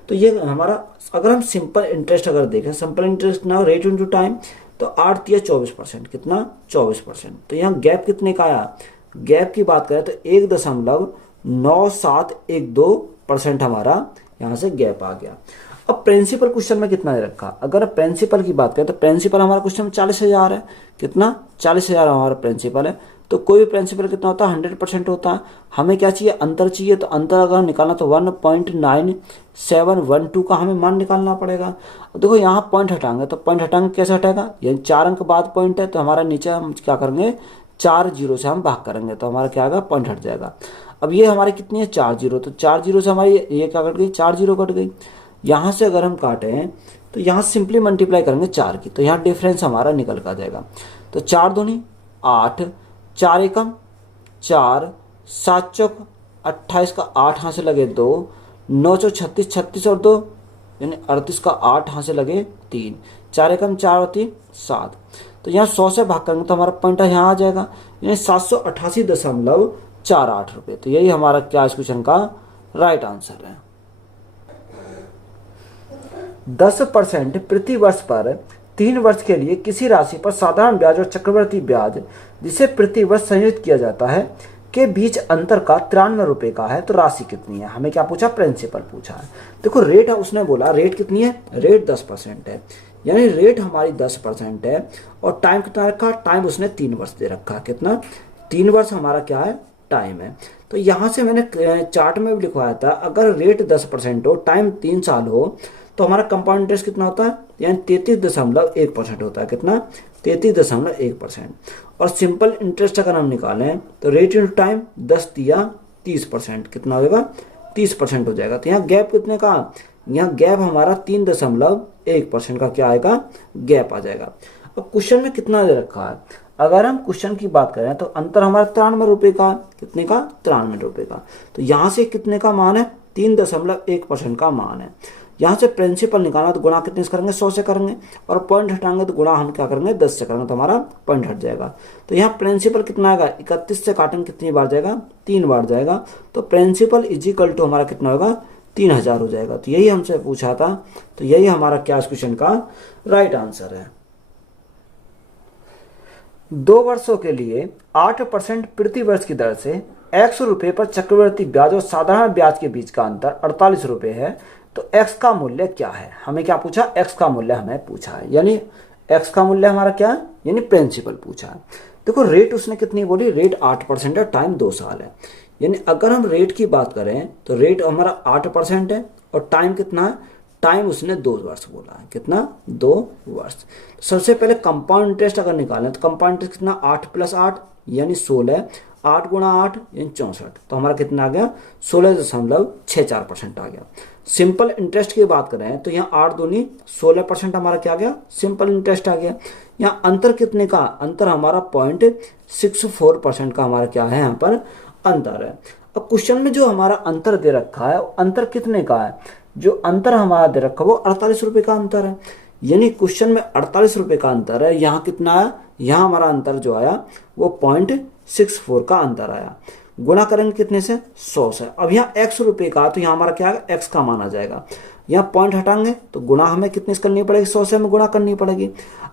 तो ये हमारा, अगर हम सिंपल इंटरेस्ट अगर देखें, सिंपल इंटरेस्ट ना रेट इनटू टाइम, तो 8 या 24%, कितना 24%। तो यहाँ गैप कितने का आया, गैप की बात करें तो 1.9712% हमारा यहाँ से गैप आ गया। अब प्रिंसिपल क्वेश्चन में कितना दे रखा, अगर प्रिंसिपल की बात करें तो प्रिंसिपल हमारा क्वेश्चन में 40,000 है, कितना 40,000 हमारा प्रिंसिपल है। तो कोई भी प्रिंसिपल कितना होता है, 100% होता है। हमें क्या चाहिए, अंतर चाहिए, तो अंतर अगर हम निकालना तो 1.9712 का हमें मान निकालना पड़ेगा। देखो यहाँ पॉइंट हटाएंगे तो पॉइंट हटाएंगे कैसे हटेगा, यानी 4 अंक बाद पॉइंट है, तो हमारा नीचे हम क्या करेंगे 4 जीरो से हम भाग करेंगे तो हमारा क्या आएगा, पॉइंट हट जाएगा। अब ये हमारी कितनी है 4 जीरो, तो 4 जीरो से हमारी ये क्या कट गई, 4 जीरो कट गई। यहाँ से अगर हम काटें तो यहाँ सिंपली मल्टीप्लाई करेंगे 4 की, तो यहाँ डिफरेंस हमारा निकल कर जाएगा। तो 4 दूनी 8, 4 एकम 4, 7 चौक 28 का 8 हाथ से लगे 2, 9 चौक 36, 36 और 2 यानी 38 का 8 हाथ से लगे 3, 4 एकम 4 और 3 7। तो यहाँ 100 से भाग करेंगे तो हमारा पॉइंट यहाँ आ जाएगा, यानी 788.48 रुपये। तो यही हमारा क्या इस क्वेश्चन का राइट आंसर है। 10% प्रति वर्ष पर 3 वर्ष के लिए किसी राशि पर साधारण ब्याज और चक्रवर्ती ब्याज जिसे प्रति वर्ष संयोजित किया जाता है के बीच अंतर का 93 रुपए का है तो राशि कितनी है। हमें क्या पूछा, प्रिंसिपल पूछा है। देखो रेट उसने बोला रेट कितनी है, रेट 10% है, यानी रेट हमारी 10% है और टाइम कितना रखा, टाइम उसने 3 वर्ष दे रखा है। कितना, 3 वर्ष हमारा क्या है, टाइम है। तो यहाँ से मैंने चार्ट में भी लिखवाया था, अगर रेट 10% हो, टाइम 3 साल हो, तो हमारा कंपाउंड इंटरेस्ट कितना होता है, यानी 33.1% होता है। कितना, 33.1%। और सिंपल इंटरेस्ट अगर हम निकालें तो रेट इंटू टाइम 10 दिया 30%, कितना होगा, 30% हो जाएगा। तो यहाँ गैप कितने का, यहाँ गैप हमारा 3.1% का क्या आएगा, गैप आ जाएगा। अब क्वेश्चन में कितना दे रखा है, अगर हम क्वेश्चन की बात करें तो अंतर हमारा 93 रुपए का, कितने का, 93 रुपए का। तो यहाँ से कितने का मान है, 3.1% का मान है। यहाँ से प्रिंसिपल निकालना तो गुणा कितने से करेंगे, 100 से करेंगे, और पॉइंट हटाएंगे तो गुणा हम क्या करेंगे, 10 से करेंगे, तो हमारा पॉइंट हट जाएगा। तो यहाँ प्रिंसिपल कितना आएगा, 31 से काटेंगे कितनी बार जाएगा, 3 बार जाएगा। तो प्रिंसिपल इजिकल टू हमारा कितना होगा, 3000 हो जाएगा। तो यही हमसे पूछा था, तो यही हमारा क्या इस क्वेश्चन का राइट आंसर है। 2 वर्षों के लिए 8% प्रति वर्ष की दर से 100 रुपये पर चक्रवृद्धि ब्याज और साधारण ब्याज के बीच का अंतर 48 रुपये है, तो x का मूल्य क्या है। हमें क्या पूछा, x का मूल्य हमें पूछा है, यानी x का मूल्य हमारा क्या है, यानी प्रिंसिपल पूछा है। देखो रेट उसने कितनी बोली, रेट 8% है, टाइम 2 साल है। यानी अगर हम रेट की बात करें तो रेट हमारा 8% है और टाइम कितना है, टाइम उसने 2 वर्ष बोला है। कितना, 2 वर्ष। सबसे पहले कंपाउंड इंटरेस्ट अगर निकालें तो कंपाउंड इंटरेस्ट कितना, 8 + 8 यानी 16, 8 × 8 यानी 64। तो हमारा कितना आ गया, 16.64% आ गया। सिंपल इंटरेस्ट की बात करें तो यहाँ 8 दूनी 16% हमारा क्या आ गया, सिंपल इंटरेस्ट आ गया। यहाँ अंतर कितने का, अंतर हमारा 0.64% का हमारा क्या है, यहाँ पर अंतर है। अब क्वेश्चन में जो हमारा अंतर दे रखा है अंतर कितने का है, जो अंतर हमारा दे रखा है वो 48 रुपये का अंतर है। यानी क्वेश्चन में 48 रुपये का अंतर है। यहाँ कितना आया, यहाँ हमारा अंतर जो आया वो 0.64 का अंतर आया। गुणा करेंगे कितने से, 100 से। अब यहाँ x रुपये का, तो यहाँ हमारा क्या आएगा, x का मान आ जाएगा। यहाँ पॉइंट हटाएंगे तो गुणा हमें कितने से करनी पड़ेगी, 100 से हमें गुणा करनी पड़ेगी।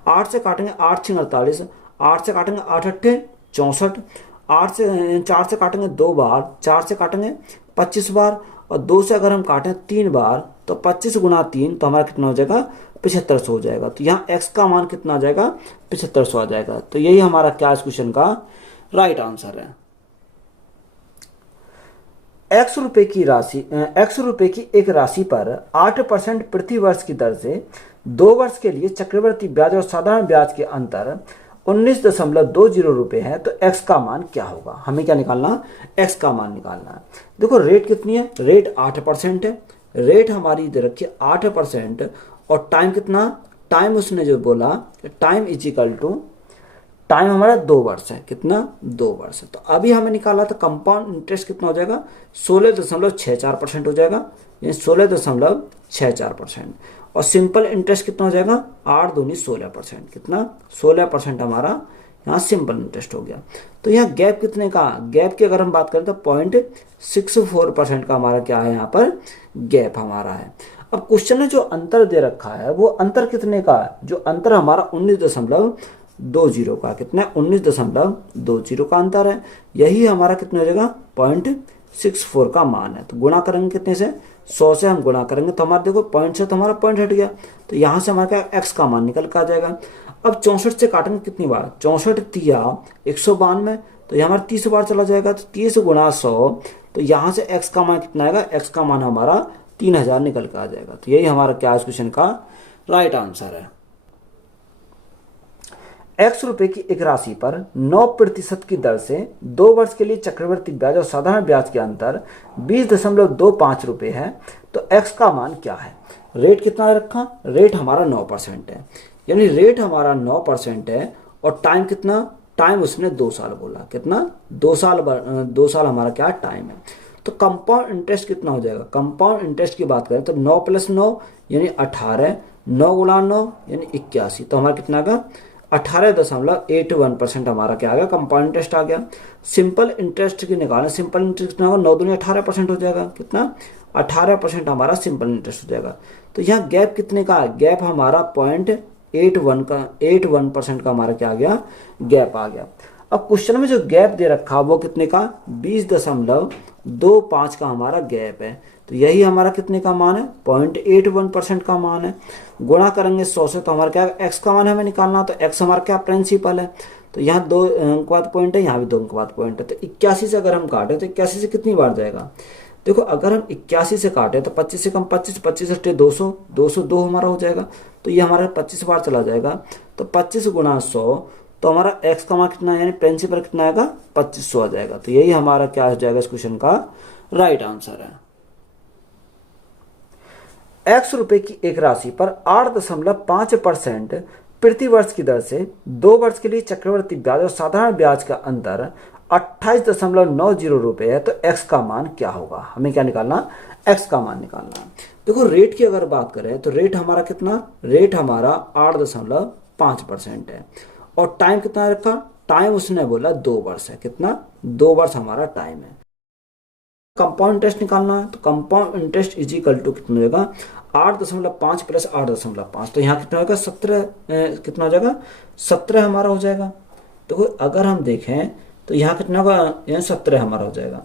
8 से काटेंगे 8 × 48, 8 से काटेंगे 8 × 8 = 64, 4 से काटेंगे 2 बार, 4 से काटेंगे 25 बार, और 2 से अगर हम काटें 3 बार तो 25 × 3 तो हमारा कितना हो जाएगा, 7500 हो जाएगा। तो यहाँ x का मान कितना आ जाएगा, 7500 आ जाएगा। तो यही हमारा क्या इस क्वेश्चन का राइट आंसर है। x रुपए की एक राशि पर 8% प्रति वर्ष की दर से 2 वर्ष के लिए चक्रवृद्धि ब्याज और साधारण ब्याज के अंतर 19.20 रुपये है, तो x का मान क्या होगा। हमें क्या निकालना, x का मान निकालना है। देखो रेट कितनी है, रेट 8% है, रेट हमारी दे रखी है 8%, और टाइम कितना, टाइम उसने जो बोला टाइम इजिकल टू, टाइम हमारा 2 वर्ष है। कितना, 2 वर्ष है। तो अभी हमें निकाला था कंपाउंड इंटरेस्ट कितना हो जाएगा, 16.64% हो जाएगा, यानी 16.64%। और सिंपल इंटरेस्ट कितना हो जाएगा, 8 दूनी 16%। कितना, 16% हमारा यहाँ सिंपल इंटरेस्ट हो गया। तो यहाँ गैप कितने का, गैप की अगर हम बात करें तो 0.64% का हमारा क्या है, यहाँ पर गैप हमारा है। अब क्वेश्चन में जो अंतर दे रखा है वो अंतर कितने का है, जो अंतर हमारा 19.20 का, कितना, 19.20 का अंतर है। यही हमारा कितना हो जाएगा, 0.64 का मान है। तो गुणा करेंगे कितने से, 100 से हम गुणा करेंगे तो हमारा देखो पॉइंट से तो हमारा पॉइंट हट गया, तो यहाँ से हमारा क्या, x का मान निकल कर आ जाएगा। अब 64 से काटेंगे कितनी बार, 64 तिया 192, तो यहाँ हमारा 30 बार चला जाएगा, तो 30 × 100, तो यहाँ से x का मान कितना आएगा, x का मान हमारा 3000 निकल कर आ जाएगा। तो यही हमारा क्या इस क्वेश्चन का राइट आंसर है। x रुपए की एक राशि पर 9% की दर से 2 वर्ष के लिए चक्रवृद्धि ब्याज और साधारण ब्याज के अंतर 20.25 रुपये है, तो x का मान क्या है। रेट कितना रखा, रेट हमारा 9% है, यानी रेट हमारा 9% है, और टाइम कितना, टाइम उसने 2 साल बोला। कितना, 2 साल हमारा क्या टाइम है। तो कंपाउंड इंटरेस्ट कितना हो जाएगा, कंपाउंड इंटरेस्ट की बात करें तो 9 + 9 यानी 18, 9 × 9 यानी 81, तो हमारा कितना आएगा, 18.81% हमारा क्या आ गया, कंपाउंड इंटरेस्ट आ गया। सिंपल इंटरेस्ट की निकालें, सिंपल इंटरेस्ट कितना होगा, 9 दूनी 18% हो जाएगा। कितना, 18% हमारा सिंपल इंटरेस्ट हो जाएगा। तो यहाँ गैप कितने का, गैप हमारा 0.81% का हमारा क्या आ गया, गैप आ गया। अब क्वेश्चन में जो गैप दे रखा वो कितने का 20.25 का हमारा गैप है। तो यही हमारा कितने का मान है 0.81% का मान है। गुणा करेंगे 100 से तो हमारा क्या एक्स का मान हमें निकालना, तो एक्स हमारा क्या प्रिंसिपल है। तो यहाँ 2 अंक बाद पॉइंट है, यहाँ भी 2 अंक बाद पॉइंट है। तो 81 से अगर हम काटे तो 81 से कितनी बार जाएगा, देखो अगर हम 81 से काटे तो 25 से कम 25, 25 अष्टे 200, 202 हमारा हो जाएगा। तो ये हमारा 25 बार चला जाएगा। तो 25 गुणा 100, तो हमारा एक्स का मान कितना यानी प्रिंसिपल कितना आएगा 2500 आ जाएगा। तो यही हमारा क्या हो जाएगा इस क्वेश्चन का राइट आंसर है। एक्स रुपए की एक राशि पर 8.5% प्रति वर्ष की दर से 2 वर्ष के लिए चक्रवर्ती ब्याज और साधारण ब्याज का अंतर 28.90 रुपए है, तो एक्स का मान क्या होगा। हमें क्या निकालना, एक्स का मान निकालना। देखो रेट की अगर बात करें तो रेट हमारा कितना, रेट हमारा 8.5% है और टाइम कितना रखा, टाइम उसने बोला 2 वर्ष है। कितना, 2 वर्ष हमारा टाइम है। कंपाउंड इंटरेस्ट निकालना है तो compound interest is equal to कितना हो जाएगा 8.5 प्लस 8.5, तो यहाँ कितना होगा 17, कितना हो जाएगा 17 हमारा हो जाएगा। तो अगर हम देखें तो यहाँ कितना होगा, यहाँ 17 हमारा हो जाएगा,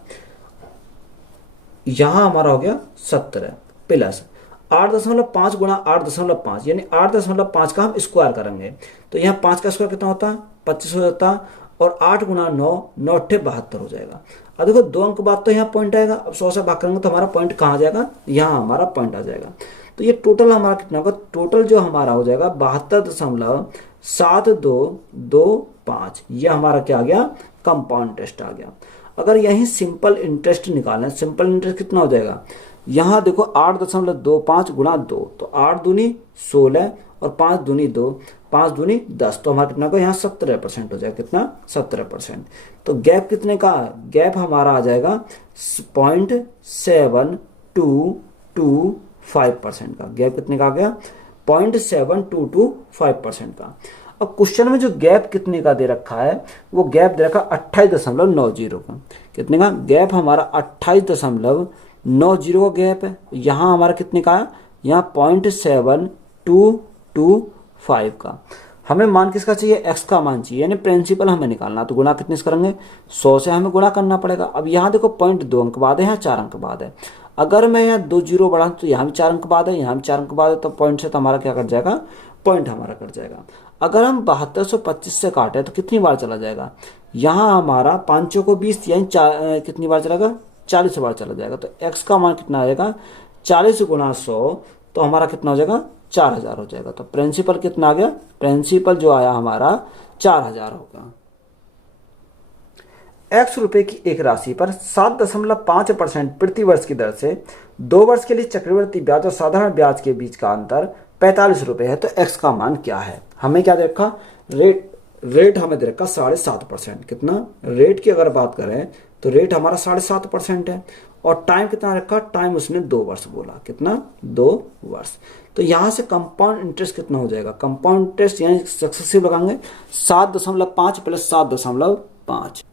यहाँ हमारा हो गया 17 प्लस 8.5 गुणा 8.5 यानी 8.5 का हम स्क्वायर करेंगे। तो यहाँ 5 का स्क्वायर कितना होता है 25 हो जाता, और 8 गुणा 9, 9 अट्ठे 72 हो जाएगा। अब देखो 2 अंक बाद तो यहाँ पॉइंट आएगा। अब 100 से भाग करेंगे तो हमारा पॉइंट कहाँ आ जाएगा, यहाँ हमारा पॉइंट आ जाएगा। तो ये टोटल हमारा कितना होगा, टोटल जो हमारा हो जाएगा 72.7225। ये हमारा क्या आ गया, कंपाउंड इंटरेस्ट आ गया। अगर यही सिंपल इंटरेस्ट निकालें, सिंपल इंटरेस्ट कितना हो जाएगा, यहाँ देखो 8.25 गुणा 2, तो 8 दूनी 16 और 5 दूनी 2, 5 दूनी 10, तो हमारा कितना को यहाँ 17% हो जाएगा। कितना, 17%। तो गैप कितने का, गैप हमारा आ जाएगा 0.7225% का। गैप कितने का आ गया 0.7225% का। अब क्वेश्चन में जो गैप कितने का दे रखा है, वो गैप दे रखा 28.90 का। कितने का गैप, हमारा 28.90 का गैप है। यहाँ हमारा कितने का है, यहाँ 0.7225 का। हमें मान किसका चाहिए, एक्स का मान चाहिए, यानी प्रिंसिपल हमें निकालना। तो गुणा कितने से करेंगे, 100 से हमें गुणा करना पड़ेगा। अब यहाँ देखो पॉइंट 2 अंक बाद है, यहाँ 4 अंक बाद है। अगर मैं यहाँ 2 जीरो बढ़ा तो यहाँ भी 4 अंक बाद है, यहाँ भी 4 अंक बाद है, तो पॉइंट से तो हमारा क्या कट जाएगा, पॉइंट हमारा कट जाएगा। अगर हम 7225 से काटे तो कितनी बार चला जाएगा, यहाँ हमारा 5 को 20 यानी कितनी बार चलेगा, 40 बार चला जाएगा। तो एक्स का मान कितना आ जाएगा 40 गुणा 100, तो हमारा कितना हो जाएगा 4000 हो जाएगा। तो प्रिंसिपल कितना आ गया, प्रिंसिपल जो आया हमारा 4000 होगा। एक्स रुपए की एक राशि पर 7.5% प्रति वर्ष की दर से 2 वर्ष के लिए चक्रवृद्धि ब्याज और साधारण ब्याज के बीच का अंतर 45 रुपए है, तो एक्स का मान क्या है। हमें क्या दे रखा, रेट हमें दे रखा 7.5%। कितना, रेट की अगर बात करें तो रेट हमारा 7.5% है, और टाइम कितना रखा, टाइम उसने 2 वर्ष बोला। कितना, 2 वर्ष। तो यहाँ से कंपाउंड इंटरेस्ट कितना हो जाएगा, कंपाउंड इंटरेस्ट यानी सक्सेसिव लगाएंगे 7.5 प्लस 7.5,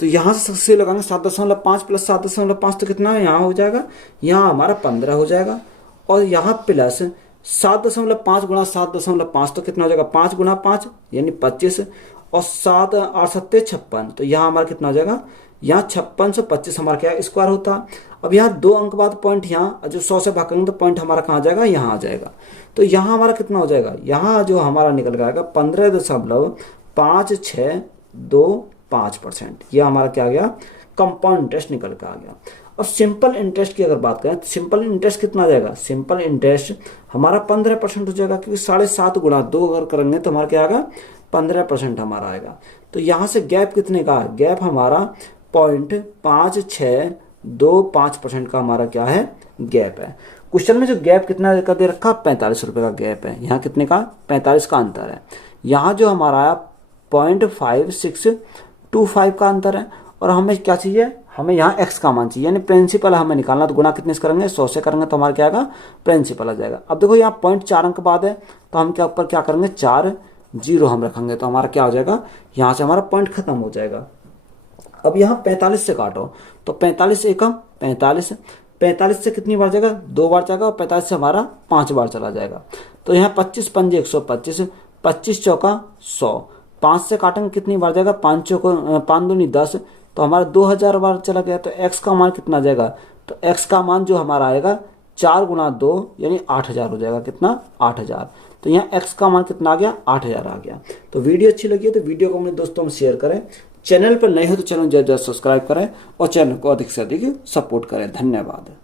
तो यहाँ से सक्सेसिव लगाएंगे 7.5 प्लस 7.5, तो कितना है, यहाँ हो जाएगा, यहाँ हमारा 15 हो जाएगा, और यहाँ प्लस 7.5 गुणा 7.5, तो कितना हो जाएगा 5 गुणा 5 यानी 25, और 7 8 7 56, तो यहाँ हमारा कितना हो जाएगा, यहाँ 56 से 25 हमारा क्या स्क्वायर होता। अब यहाँ 2 अंक बाद पॉइंट, यहाँ जो 100 से भाग करेंगे तो पॉइंट हमारा कहाँ जाएगा, यहाँ आ जाएगा। तो यहाँ हमारा कितना हो जाएगा, यहाँ जो हमारा निकल के आएगा 15.5625%। यह हमारा क्या आ गया, कंपाउंड इंटरेस्ट निकल के आ गया। अब सिंपल इंटरेस्ट की अगर बात करें तो सिंपल इंटरेस्ट कितना आ जाएगा, सिंपल इंटरेस्ट हमारा 15% हो जाएगा, क्योंकि 7.5 गुणा 2 अगर करेंगे तो हमारा क्या आएगा 15% हमारा आएगा। तो यहाँ से गैप कितने का, गैप हमारा 0.5625% का हमारा क्या है, गैप है। क्वेश्चन में जो गैप कितना का दे रखा 45 रुपए का गैप है, यहाँ कितने का 45 का अंतर है। यहाँ जो हमारा 0.5625 का अंतर है, और हमें क्या चाहिए, हमें यहाँ एक्स का मान चाहिए, यानी प्रिंसिपल हमें निकालना। तो गुणा कितने से करेंगे, 100 से करेंगे तो हमारा क्या आएगा, प्रिंसिपल आ जाएगा। अब देखो यहाँ पॉइंट 4 अंक बाद है, तो हम क्या ऊपर क्या करेंगे 4 जीरो हम रखेंगे, तो हमारा क्या हो जाएगा, यहाँ से हमारा पॉइंट खत्म हो जाएगा। अब यहाँ 45 से काटो तो 45 एकम 45, 45 से कितनी बार जाएगा, 2 बार जाएगा, और 45 से हमारा 5 बार चला जाएगा। तो यहाँ 25 पंजे 125, 25 चौका 100, 5 से काटेंगे कितनी बार जाएगा, 5 दूनी 10, तो हमारा 2000 बार चला गया। तो x का मान कितना जाएगा, तो x का मान जो हमारा आएगा 4 गुना 2 यानी 8000 हो जाएगा। कितना, 8000। तो यहाँ x का मान कितना आ गया, 8000 आ गया। तो वीडियो अच्छी लगी है तो वीडियो को अपने दोस्तों में शेयर करें। चैनल पर नए हो तो चैनल जल्द सब्सक्राइब करें और चैनल को अधिक से अधिक सपोर्ट करें। धन्यवाद।